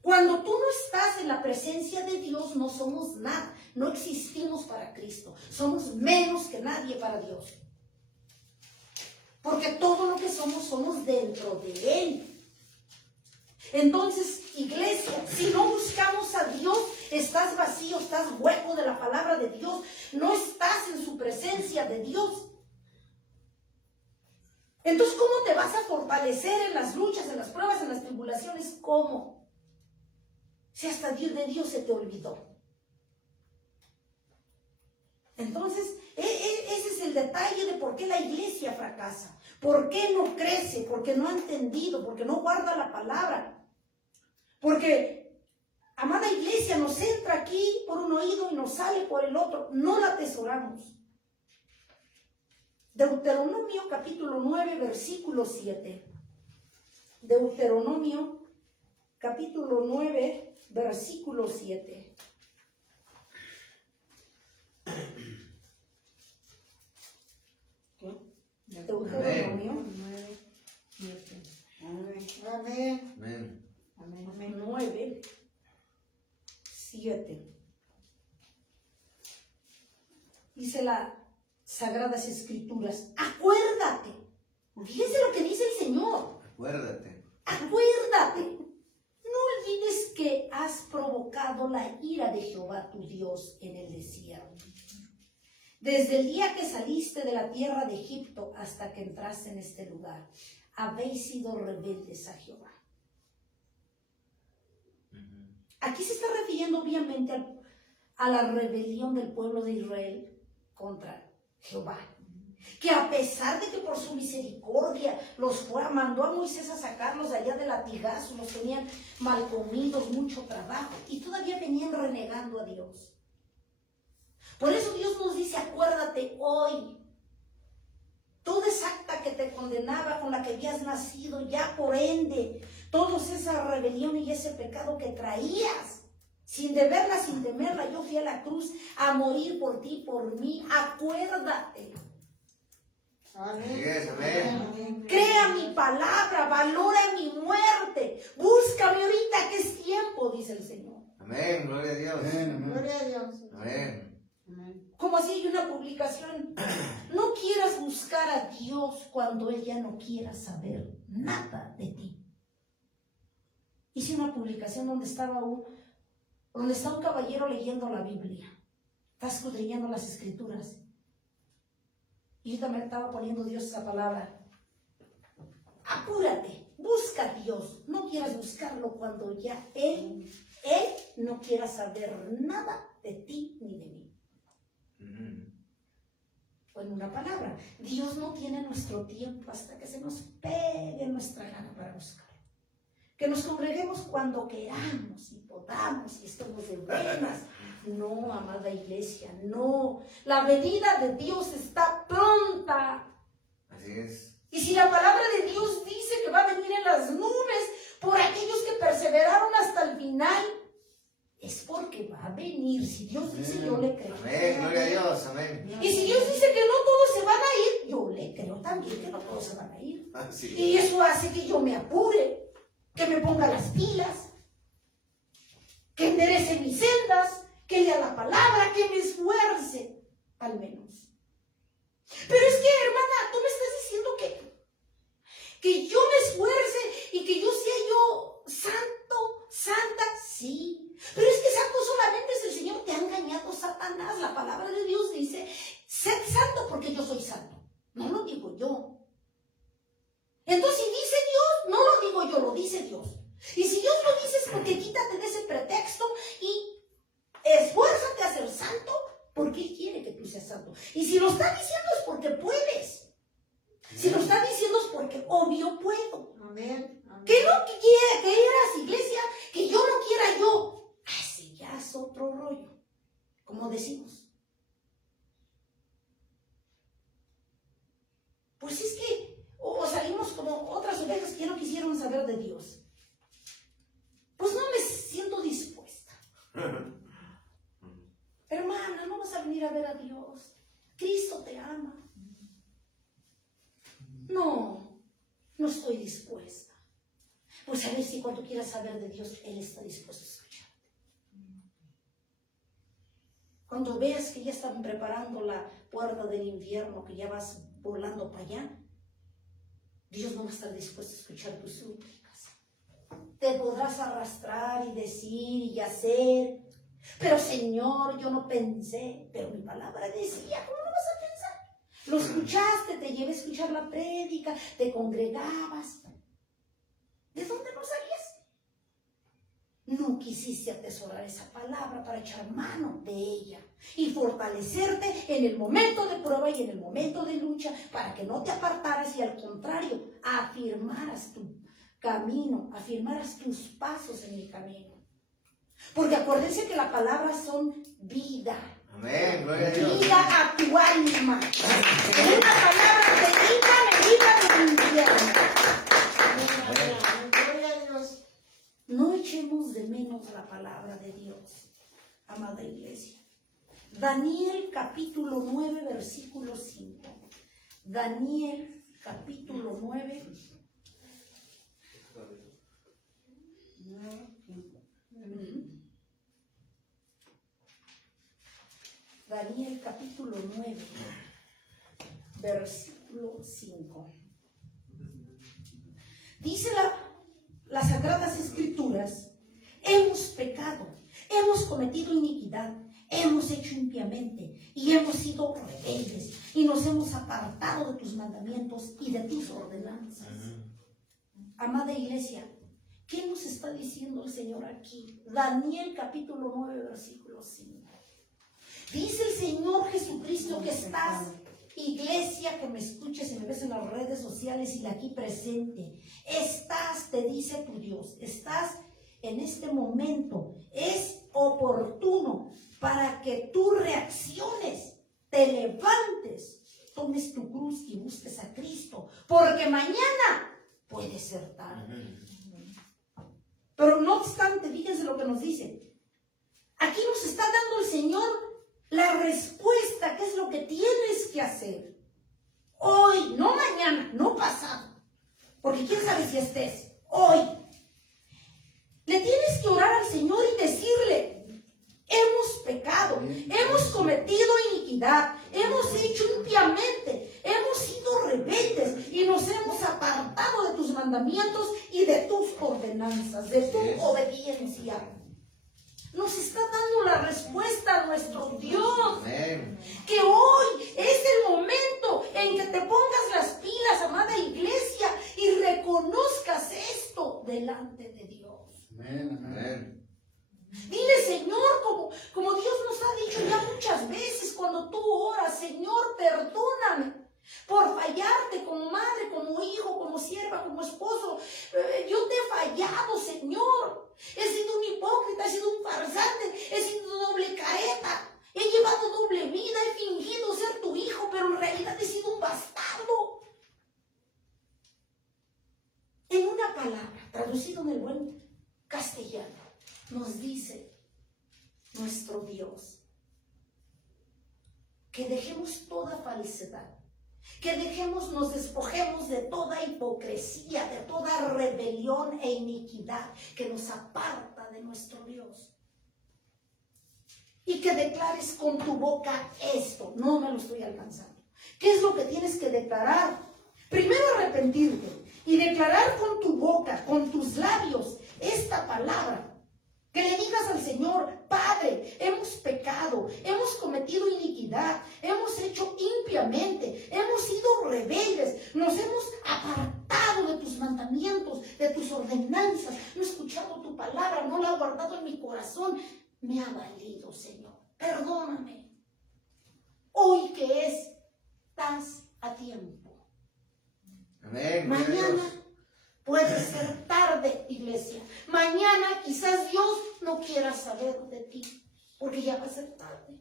Cuando tú no estás en la presencia de Dios, no somos nada, no existimos para Cristo, somos menos que nadie para Dios. Porque todo lo que somos dentro de Él. Entonces, iglesia, si no buscamos a Dios, estás vacío, estás hueco de la palabra de Dios, no estás en su presencia de Dios. Entonces, ¿cómo te vas a fortalecer en las luchas, en las pruebas, en las tribulaciones? ¿Cómo? Si hasta de Dios se te olvidó. Entonces, ese es el detalle de por qué la iglesia fracasa. ¿Por qué no crece? Porque no ha entendido, porque no guarda la palabra. Porque, amada iglesia, nos entra aquí por un oído y nos sale por el otro. No la atesoramos. Deuteronomio capítulo 9, versículo 7. Deuteronomio capítulo 9, versículo 7. Deuteronomio 9, 7. Amén. Amén. Amén. 9, 7. Dice las Sagradas Escrituras, acuérdate. Fíjense lo que dice el Señor. Acuérdate. Acuérdate. No olvides que has provocado la ira de Jehová tu Dios en el desierto. Desde el día que saliste de la tierra de Egipto hasta que entraste en este lugar, habéis sido rebeldes a Jehová. Aquí se está refiriendo obviamente a la rebelión del pueblo de Israel contra Jehová. Que a pesar de que por su misericordia mandó a Moisés a sacarlos allá de latigazo, los tenían mal comidos, mucho trabajo, y todavía venían renegando a Dios. Por eso Dios nos dice, acuérdate hoy. Toda esa acta que te condenaba, con la que habías nacido, ya por ende, todas esas rebeliones y ese pecado que traías, sin deberla, sin temerla, yo fui a la cruz a morir por ti, por mí. Acuérdate. Amén. Amén. Crea mi palabra, valora mi muerte. Búscame ahorita que es tiempo, dice el Señor. Amén. Gloria a Dios. Gloria a Dios. Amén. Como así hay una publicación, no quieras buscar a Dios cuando Él ya no quiera saber nada de ti. Hice una publicación donde está un caballero leyendo la Biblia, está escudriñando las Escrituras, y yo también estaba poniendo Dios esa palabra. Apúrate, busca a Dios, no quieras buscarlo cuando ya Él no quiera saber nada de ti ni de mí. O en una palabra, Dios no tiene nuestro tiempo hasta que se nos pegue nuestra gana para buscar. Que nos congreguemos cuando queramos y podamos y estemos de buenas. No, amada iglesia, no. La venida de Dios está pronta. Así es. Y si la palabra de Dios dice que va a venir en las nubes por aquellos que perseveraron hasta el final, es porque va a venir. venir. Si Dios dice, yo le creo. Amén, gloria a Dios, amén. Y si Dios dice que no todos se van a ir, yo le creo también que no todos se van a ir. Así. Y eso hace que yo me apure, que me ponga las pilas, que enderece mis sendas, que lea la palabra, que me esfuerce, al menos. Pero es que, hermana, tú me estás diciendo que yo me esfuerce y que yo sea yo santo, santa, sí. Pero es que santo solamente es el Señor. Te ha engañado Satanás. La palabra de Dios dice, sed santo porque yo soy santo. No lo digo yo. Entonces, si dice Dios, no lo digo yo, lo dice Dios. Y si Dios lo dice es porque quítate de ese pretexto y esfuérzate a ser santo porque Él quiere que tú seas santo. Y si lo está diciendo es porque puedes. Si lo está diciendo es porque obvio puedo. Amén. Amén. Que no quiera que eras iglesia, que yo no quiera yo. Ese ya es otro rollo, como decimos. Pues es que o salimos como otras ovejas que no quisieron saber de Dios. Pues no me siento dispuesta. Hermana, no vas a venir a ver a Dios. Cristo te ama. No estoy dispuesta. Pues a ver si cuando quieras saber de Dios, Él está dispuesto a escucharte. Cuando veas que ya están preparando la puerta del infierno, que ya vas volando para allá, Dios no va a estar dispuesto a escuchar tus súplicas. Te podrás arrastrar y decir y hacer, pero Señor, yo no pensé, pero mi palabra decía, ¿cómo no vas a pensar? Lo escuchaste, te llevé a escuchar la prédica, te congregabas. ¿De dónde lo sabías? No quisiste atesorar esa palabra para echar mano de ella y fortalecerte en el momento de prueba y en el momento de lucha para que no te apartaras y al contrario, afirmaras tu camino, afirmaras tus pasos en el camino. Porque acuérdense que las palabras son vida. Amén, gloria a Dios. Vida a tu alma. Una palabra te libra del infierno. Amén. Gloria a Dios. No echemos de menos la palabra de Dios, amada iglesia. Daniel capítulo 9, versículo 5. Daniel capítulo 9. Daniel capítulo 9, versículo 5. Dice las Sagradas Escrituras, hemos pecado, hemos cometido iniquidad, hemos hecho impíamente y hemos sido rebeldes y nos hemos apartado de tus mandamientos y de tus ordenanzas. Amada iglesia, ¿qué nos está diciendo el Señor aquí? Daniel capítulo 9, versículo 5. Dice el Señor Jesucristo que estás, iglesia que me escuches y me ves en las redes sociales y la aquí presente, estás, te dice tu Dios, estás en este momento, es oportuno para que tú reacciones, te levantes, tomes tu cruz y busques a Cristo, porque mañana puede ser tarde. Pero no obstante, fíjense lo que nos dice. Aquí nos está dando el Señor la respuesta, qué es lo que tienes que hacer. Hoy, no mañana, no pasado. Porque quién sabe si estés. Hoy. Le tienes que orar al Señor y decirle, hemos pecado, hemos cometido iniquidad, hemos hecho impíamente, hemos sido rebeldes y nos hemos apartado de tus mandamientos y de tus ordenanzas, de tu obediencia. Nos está dando la respuesta a nuestro Dios. Amén. Que hoy es el momento en que te pongas las pilas, amada iglesia, y reconozcas esto delante de Dios. Amén. Dile, Señor, como Dios nos ha dicho ya muchas veces cuando tú oras, Señor, perdóname por fallarte como madre, como hijo, como sierva, como esposo. Yo te he fallado, Señor. He sido un hipócrita, he sido un farsante, he sido doble careta. He llevado doble vida, he fingido ser tu hijo, pero en realidad he sido un bastardo. En una palabra, traducido en el buen castellano, nos dice, nuestro Dios. Que dejemos toda falsedad. Que nos despojemos de toda hipocresía, de toda rebelión e iniquidad que nos aparta de nuestro Dios. Y que declares con tu boca esto. No me lo estoy alcanzando. ¿Qué es lo que tienes que declarar? Primero arrepentirte y declarar con tu boca, con tus labios, esta palabra. Que le digas al Señor: Padre, hemos pecado, hemos cometido iniquidad, hemos hecho impiamente, hemos sido rebeldes, nos hemos apartado de tus mandamientos, de tus ordenanzas, no he escuchado tu palabra, no la he guardado en mi corazón, me ha valido, Señor, perdóname. Hoy que estás a tiempo. Amén. Mañana puede ser tarde, iglesia. Mañana quizás Dios no quiera saber de ti, porque ya va a ser tarde.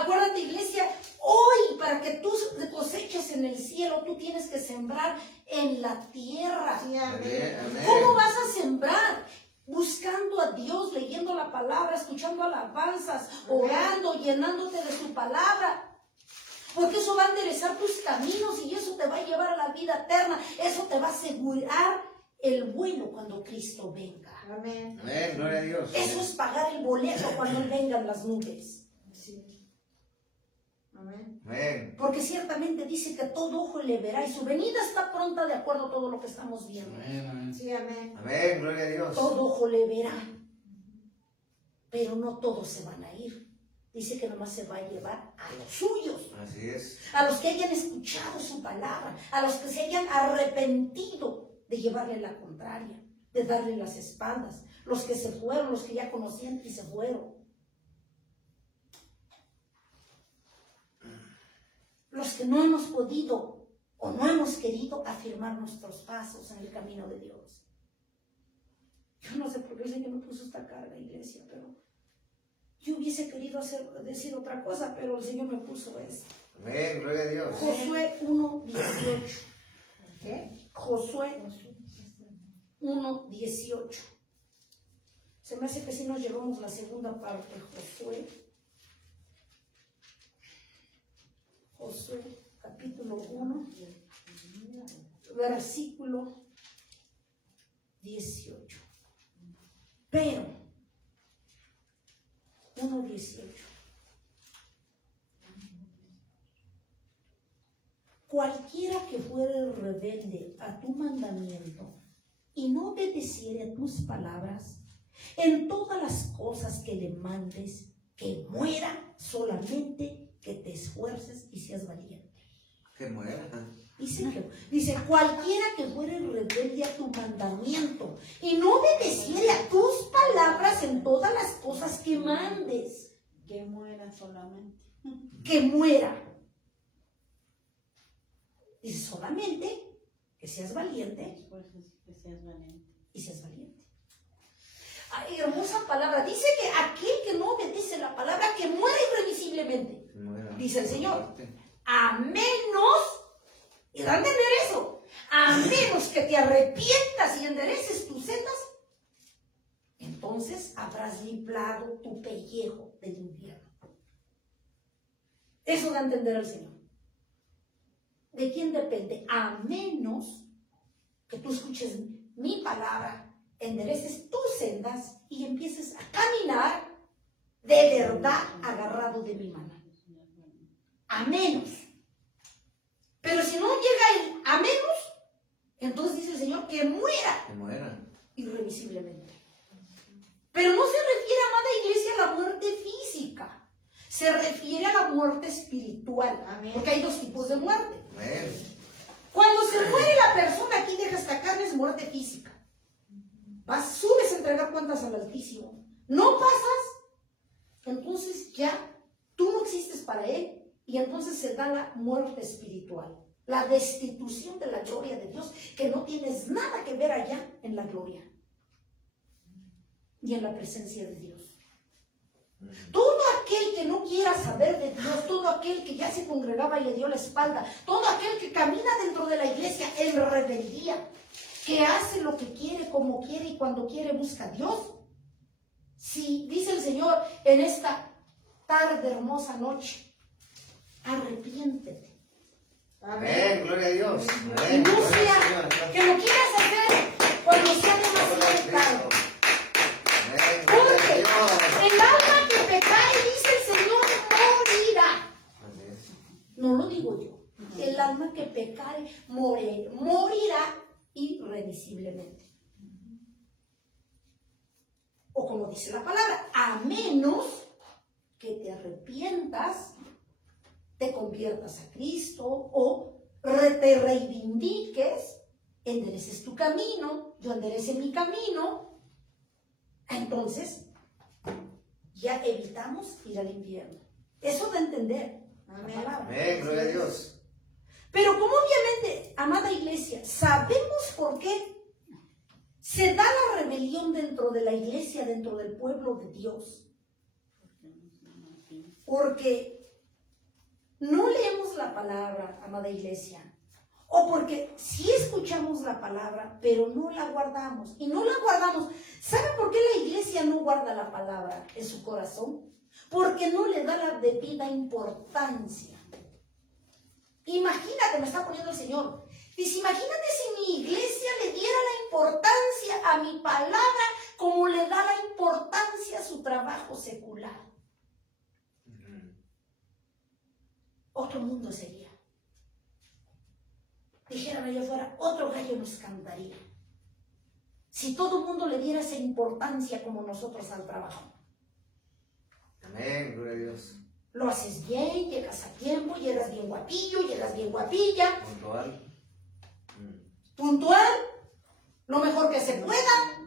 Acuérdate, iglesia, hoy para que tú coseches en el cielo, tú tienes que sembrar en la tierra. Sí, amén. Amén. ¿Cómo vas a sembrar? Buscando a Dios, leyendo la palabra, escuchando alabanzas, orando, llenándote de su palabra. Porque eso va a enderezar tus caminos y eso te va a llevar a la vida eterna. Eso te va a asegurar el vuelo cuando Cristo venga. Amén. Amén, gloria a Dios. Eso es pagar el boleto cuando Él venga en las nubes. Sí. Amén. Amén. Porque ciertamente dice que todo ojo le verá y su venida está pronta de acuerdo a todo lo que estamos viendo. Sí, amén. Amén, gloria a Dios. Todo ojo le verá. Pero no todos se van a ir. Dice que nomás se va a llevar a los suyos. Así es. A los que hayan escuchado su palabra, a los que se hayan arrepentido de llevarle la contraria, de darle las espaldas, los que se fueron, los que ya conocían y se fueron. Los que no hemos podido o no hemos querido afirmar nuestros pasos en el camino de Dios. Yo no sé por qué el Señor me puso esta carga, iglesia, pero yo hubiese querido decir otra cosa, pero el Señor me puso esto. Amén, gloria a Dios. Josué 1:18. ¿Qué? Josué 1:18. Se me hace que si nos llevamos la segunda parte. Josué capítulo 1, versículo 18. Pero 1:18. Cualquiera que fuere rebelde a tu mandamiento y no obedeciere a tus palabras, en todas las cosas que le mandes, que muera, solamente que te esfuerces y seas valiente. Que muera. Dice, cualquiera que fuere rebelde a tu mandamiento y no obedeciere a tus palabras en todas las cosas que mandes, Que muera solamente. que muera. Dice, solamente que seas valiente Después que seas valiente. y seas valiente. Ay, hermosa palabra. Dice que aquel que no obedece la palabra, que muera irremisiblemente. Que muera. Dice el Señor. A menos, y da a entender eso, a menos que te arrepientas y endereces tus sendas, entonces habrás librado tu pellejo del infierno. Eso da a entender el Señor. ¿De quién depende? A menos que tú escuches mi palabra, endereces tus sendas y empieces a caminar de verdad agarrado de mi mano. A menos. Pero si no llega el a menos, entonces dice el Señor que muera Que muera. irremisiblemente. Pero no se refiere, amada iglesia, a la muerte física. Se refiere a la muerte espiritual. Amén. Porque hay dos tipos de muerte. Amén. Cuando se muere la persona, aquí deja esta carne, es muerte física. Subes a entregar cuentas al Altísimo. No pasas, entonces ya tú no existes para Él. Y entonces se da la muerte espiritual. La destitución de la gloria de Dios, que no tienes nada que ver allá en la gloria. Y en la presencia de Dios. Todo aquel que no quiera saber de Dios, todo aquel que ya se congregaba y le dio la espalda, todo aquel que camina dentro de la iglesia en rebeldía, que hace lo que quiere, como quiere y cuando quiere busca a Dios, Si dice el Señor en esta tarde, hermosa noche, arrepiéntete. Amén, gloria a Dios. Y Amén. no Gloria al sea Señor. que lo quieras hacer cuando sea demasiado tarde. Amén, gloria a Porque Dios. el alma que pecare, dice el Señor, morirá. Así es. No lo digo yo. El alma que pecare morirá irremisiblemente. O como dice la palabra, a menos que te arrepientas, te conviertas a Cristo o te reivindiques, endereces tu camino, yo enderecé mi camino, entonces ya evitamos ir al infierno. Eso de entender la palabra. Amén, gloria a Dios. Pero como obviamente, amada iglesia, sabemos por qué se da la rebelión dentro de la iglesia, dentro del pueblo de Dios. Porque no leemos la palabra, amada iglesia. O porque sí escuchamos la palabra, pero no la guardamos. Y no la guardamos. ¿Sabe por qué la iglesia no guarda la palabra en su corazón? Porque no le da la debida importancia. Imagínate, me está poniendo el Señor. Dice, imagínate si mi iglesia le diera la importancia a mi palabra como le da la importancia a su trabajo secular. Otro mundo sería. Dijeran allá afuera, otro gallo nos cantaría. Si todo el mundo le diera esa importancia como nosotros al trabajo. Amén, gloria a Dios. Lo haces bien, llegas a tiempo, llegas bien guapillo, llegas bien guapilla. Puntual. Puntual, lo mejor que se pueda.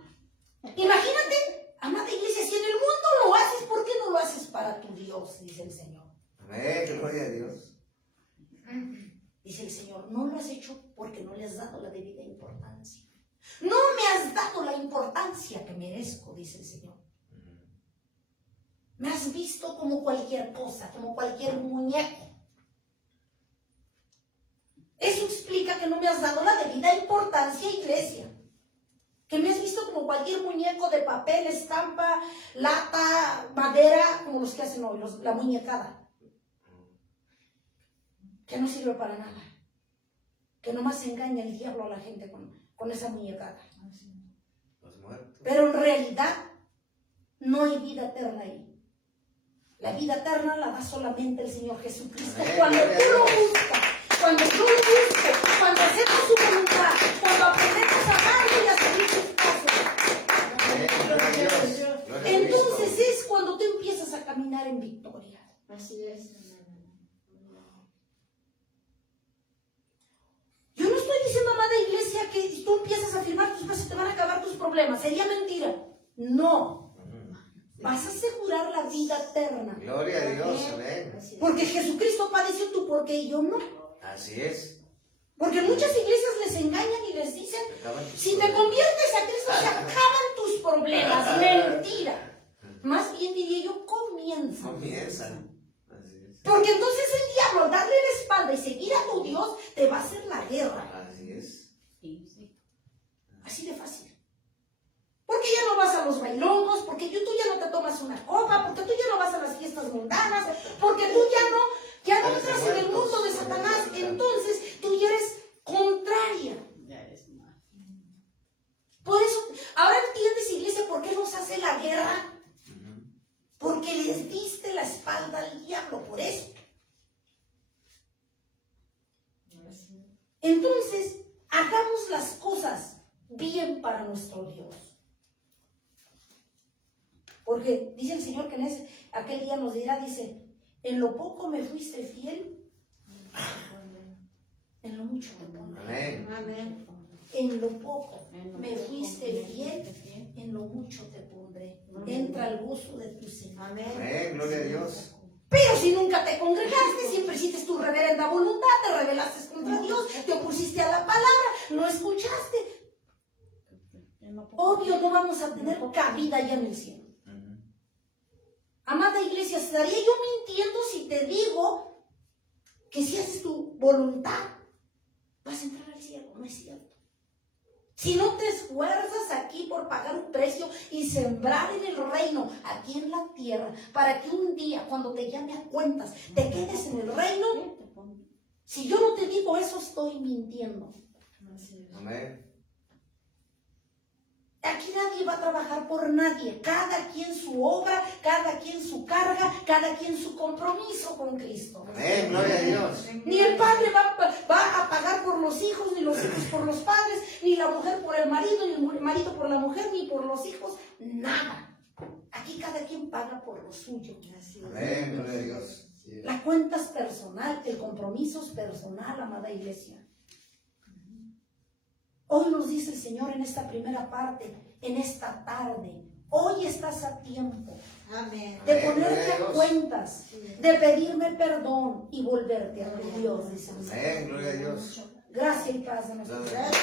Imagínate, amada iglesia, si en el mundo lo haces, ¿por qué no lo haces para tu Dios? Dice el Señor. Amén, gloria a Dios. Dice el Señor, no lo has hecho porque no le has dado la debida importancia. No me has dado la importancia que merezco, dice el Señor. Me has visto como cualquier cosa, como cualquier muñeco. Eso explica que no me has dado la debida importancia, iglesia. Que me has visto como cualquier muñeco de papel, estampa, lata, madera, como los que hacen hoy, la muñecada. Que no sirve para nada. Que nomás engaña el diablo a la gente con esa muñecada. Los muertos. Pero en realidad no hay vida eterna ahí. La vida eterna la da solamente el Señor Jesucristo. Amén, Cuando gloria a tú lo Dios. buscas, cuando tú lo busques, cuando hacemos su voluntad, cuando aprendemos a amarlo y a seguir sus pasos. Amén, gloria a Dios. Gloria a Entonces Cristo. es cuando tú empiezas a caminar en victoria. Así es. Yo no estoy diciendo, amada iglesia, que tú empiezas a firmar tus cosas y te van a acabar tus problemas. Sería mentira. No. Vas a asegurar la vida eterna. Gloria a Dios, amén. Porque Jesucristo padeció, tú porque y yo no. Así es. Porque muchas iglesias les engañan y les dicen, Acaban tus si te problemas. conviertes a Cristo se acaban tus problemas. Mentira. Más bien diría yo, comienza. Comienzan. Así es. Porque entonces el diablo, al darle la espalda y seguir a tu Dios, te va a hacer la guerra. Así es. Sí, sí. Así de fácil. Porque ya no vas a los bailongos, porque tú ya no te tomas una copa, porque tú ya no vas a las fiestas mundanas, porque tú ya no entras en el mundo de Satanás. Entonces tú ya eres contraria. Ya es más. Por eso, ahora entiendes, iglesia, por qué nos hace la guerra. Porque les diste la espalda al diablo, por eso. Entonces, hagamos las cosas bien para nuestro Dios. Porque dice el Señor que en aquel día nos dirá, dice, en lo poco me fuiste fiel, en lo mucho te pondré. Amén. Amén. En lo poco me fuiste fiel, en lo mucho te pondré. Entra al gozo de tu Señor. Amén, gloria a Dios. Pero si nunca te congregaste, siempre hiciste tu reverenda voluntad, te rebelaste contra Dios, te opusiste a la palabra, no escuchaste. Obvio no vamos a tener cabida ya en el cielo. Amada iglesia, ¿estaría yo mintiendo si te digo que si haces tu voluntad vas a entrar al cielo? No es cierto. Si no te esfuerzas aquí por pagar un precio y sembrar en el reino, aquí en la tierra, para que un día cuando te llame a cuentas, te quedes en el reino, si yo no te digo eso, estoy mintiendo. Amén. Aquí nadie va a trabajar por nadie, cada quien su obra, cada quien su carga, cada quien su compromiso con Cristo. Amén, gloria a Dios. Ni el padre va a pagar por los hijos, ni los hijos por los padres, ni la mujer por el marido, ni el marido por la mujer, ni por los hijos, nada. Aquí cada quien paga por lo suyo. Amén, gloria a Dios. Sí. La cuenta es personal, el compromiso es personal, amada iglesia. Hoy nos dice el Señor en esta primera parte, en esta tarde, hoy estás a tiempo Amén. de Amén, ponerte gloria a a Dios. cuentas, de pedirme perdón y volverte a tu Dios, dice el Señor. Amén, gloria a Dios. Gracias y paz de nuestro Gloria a Dios.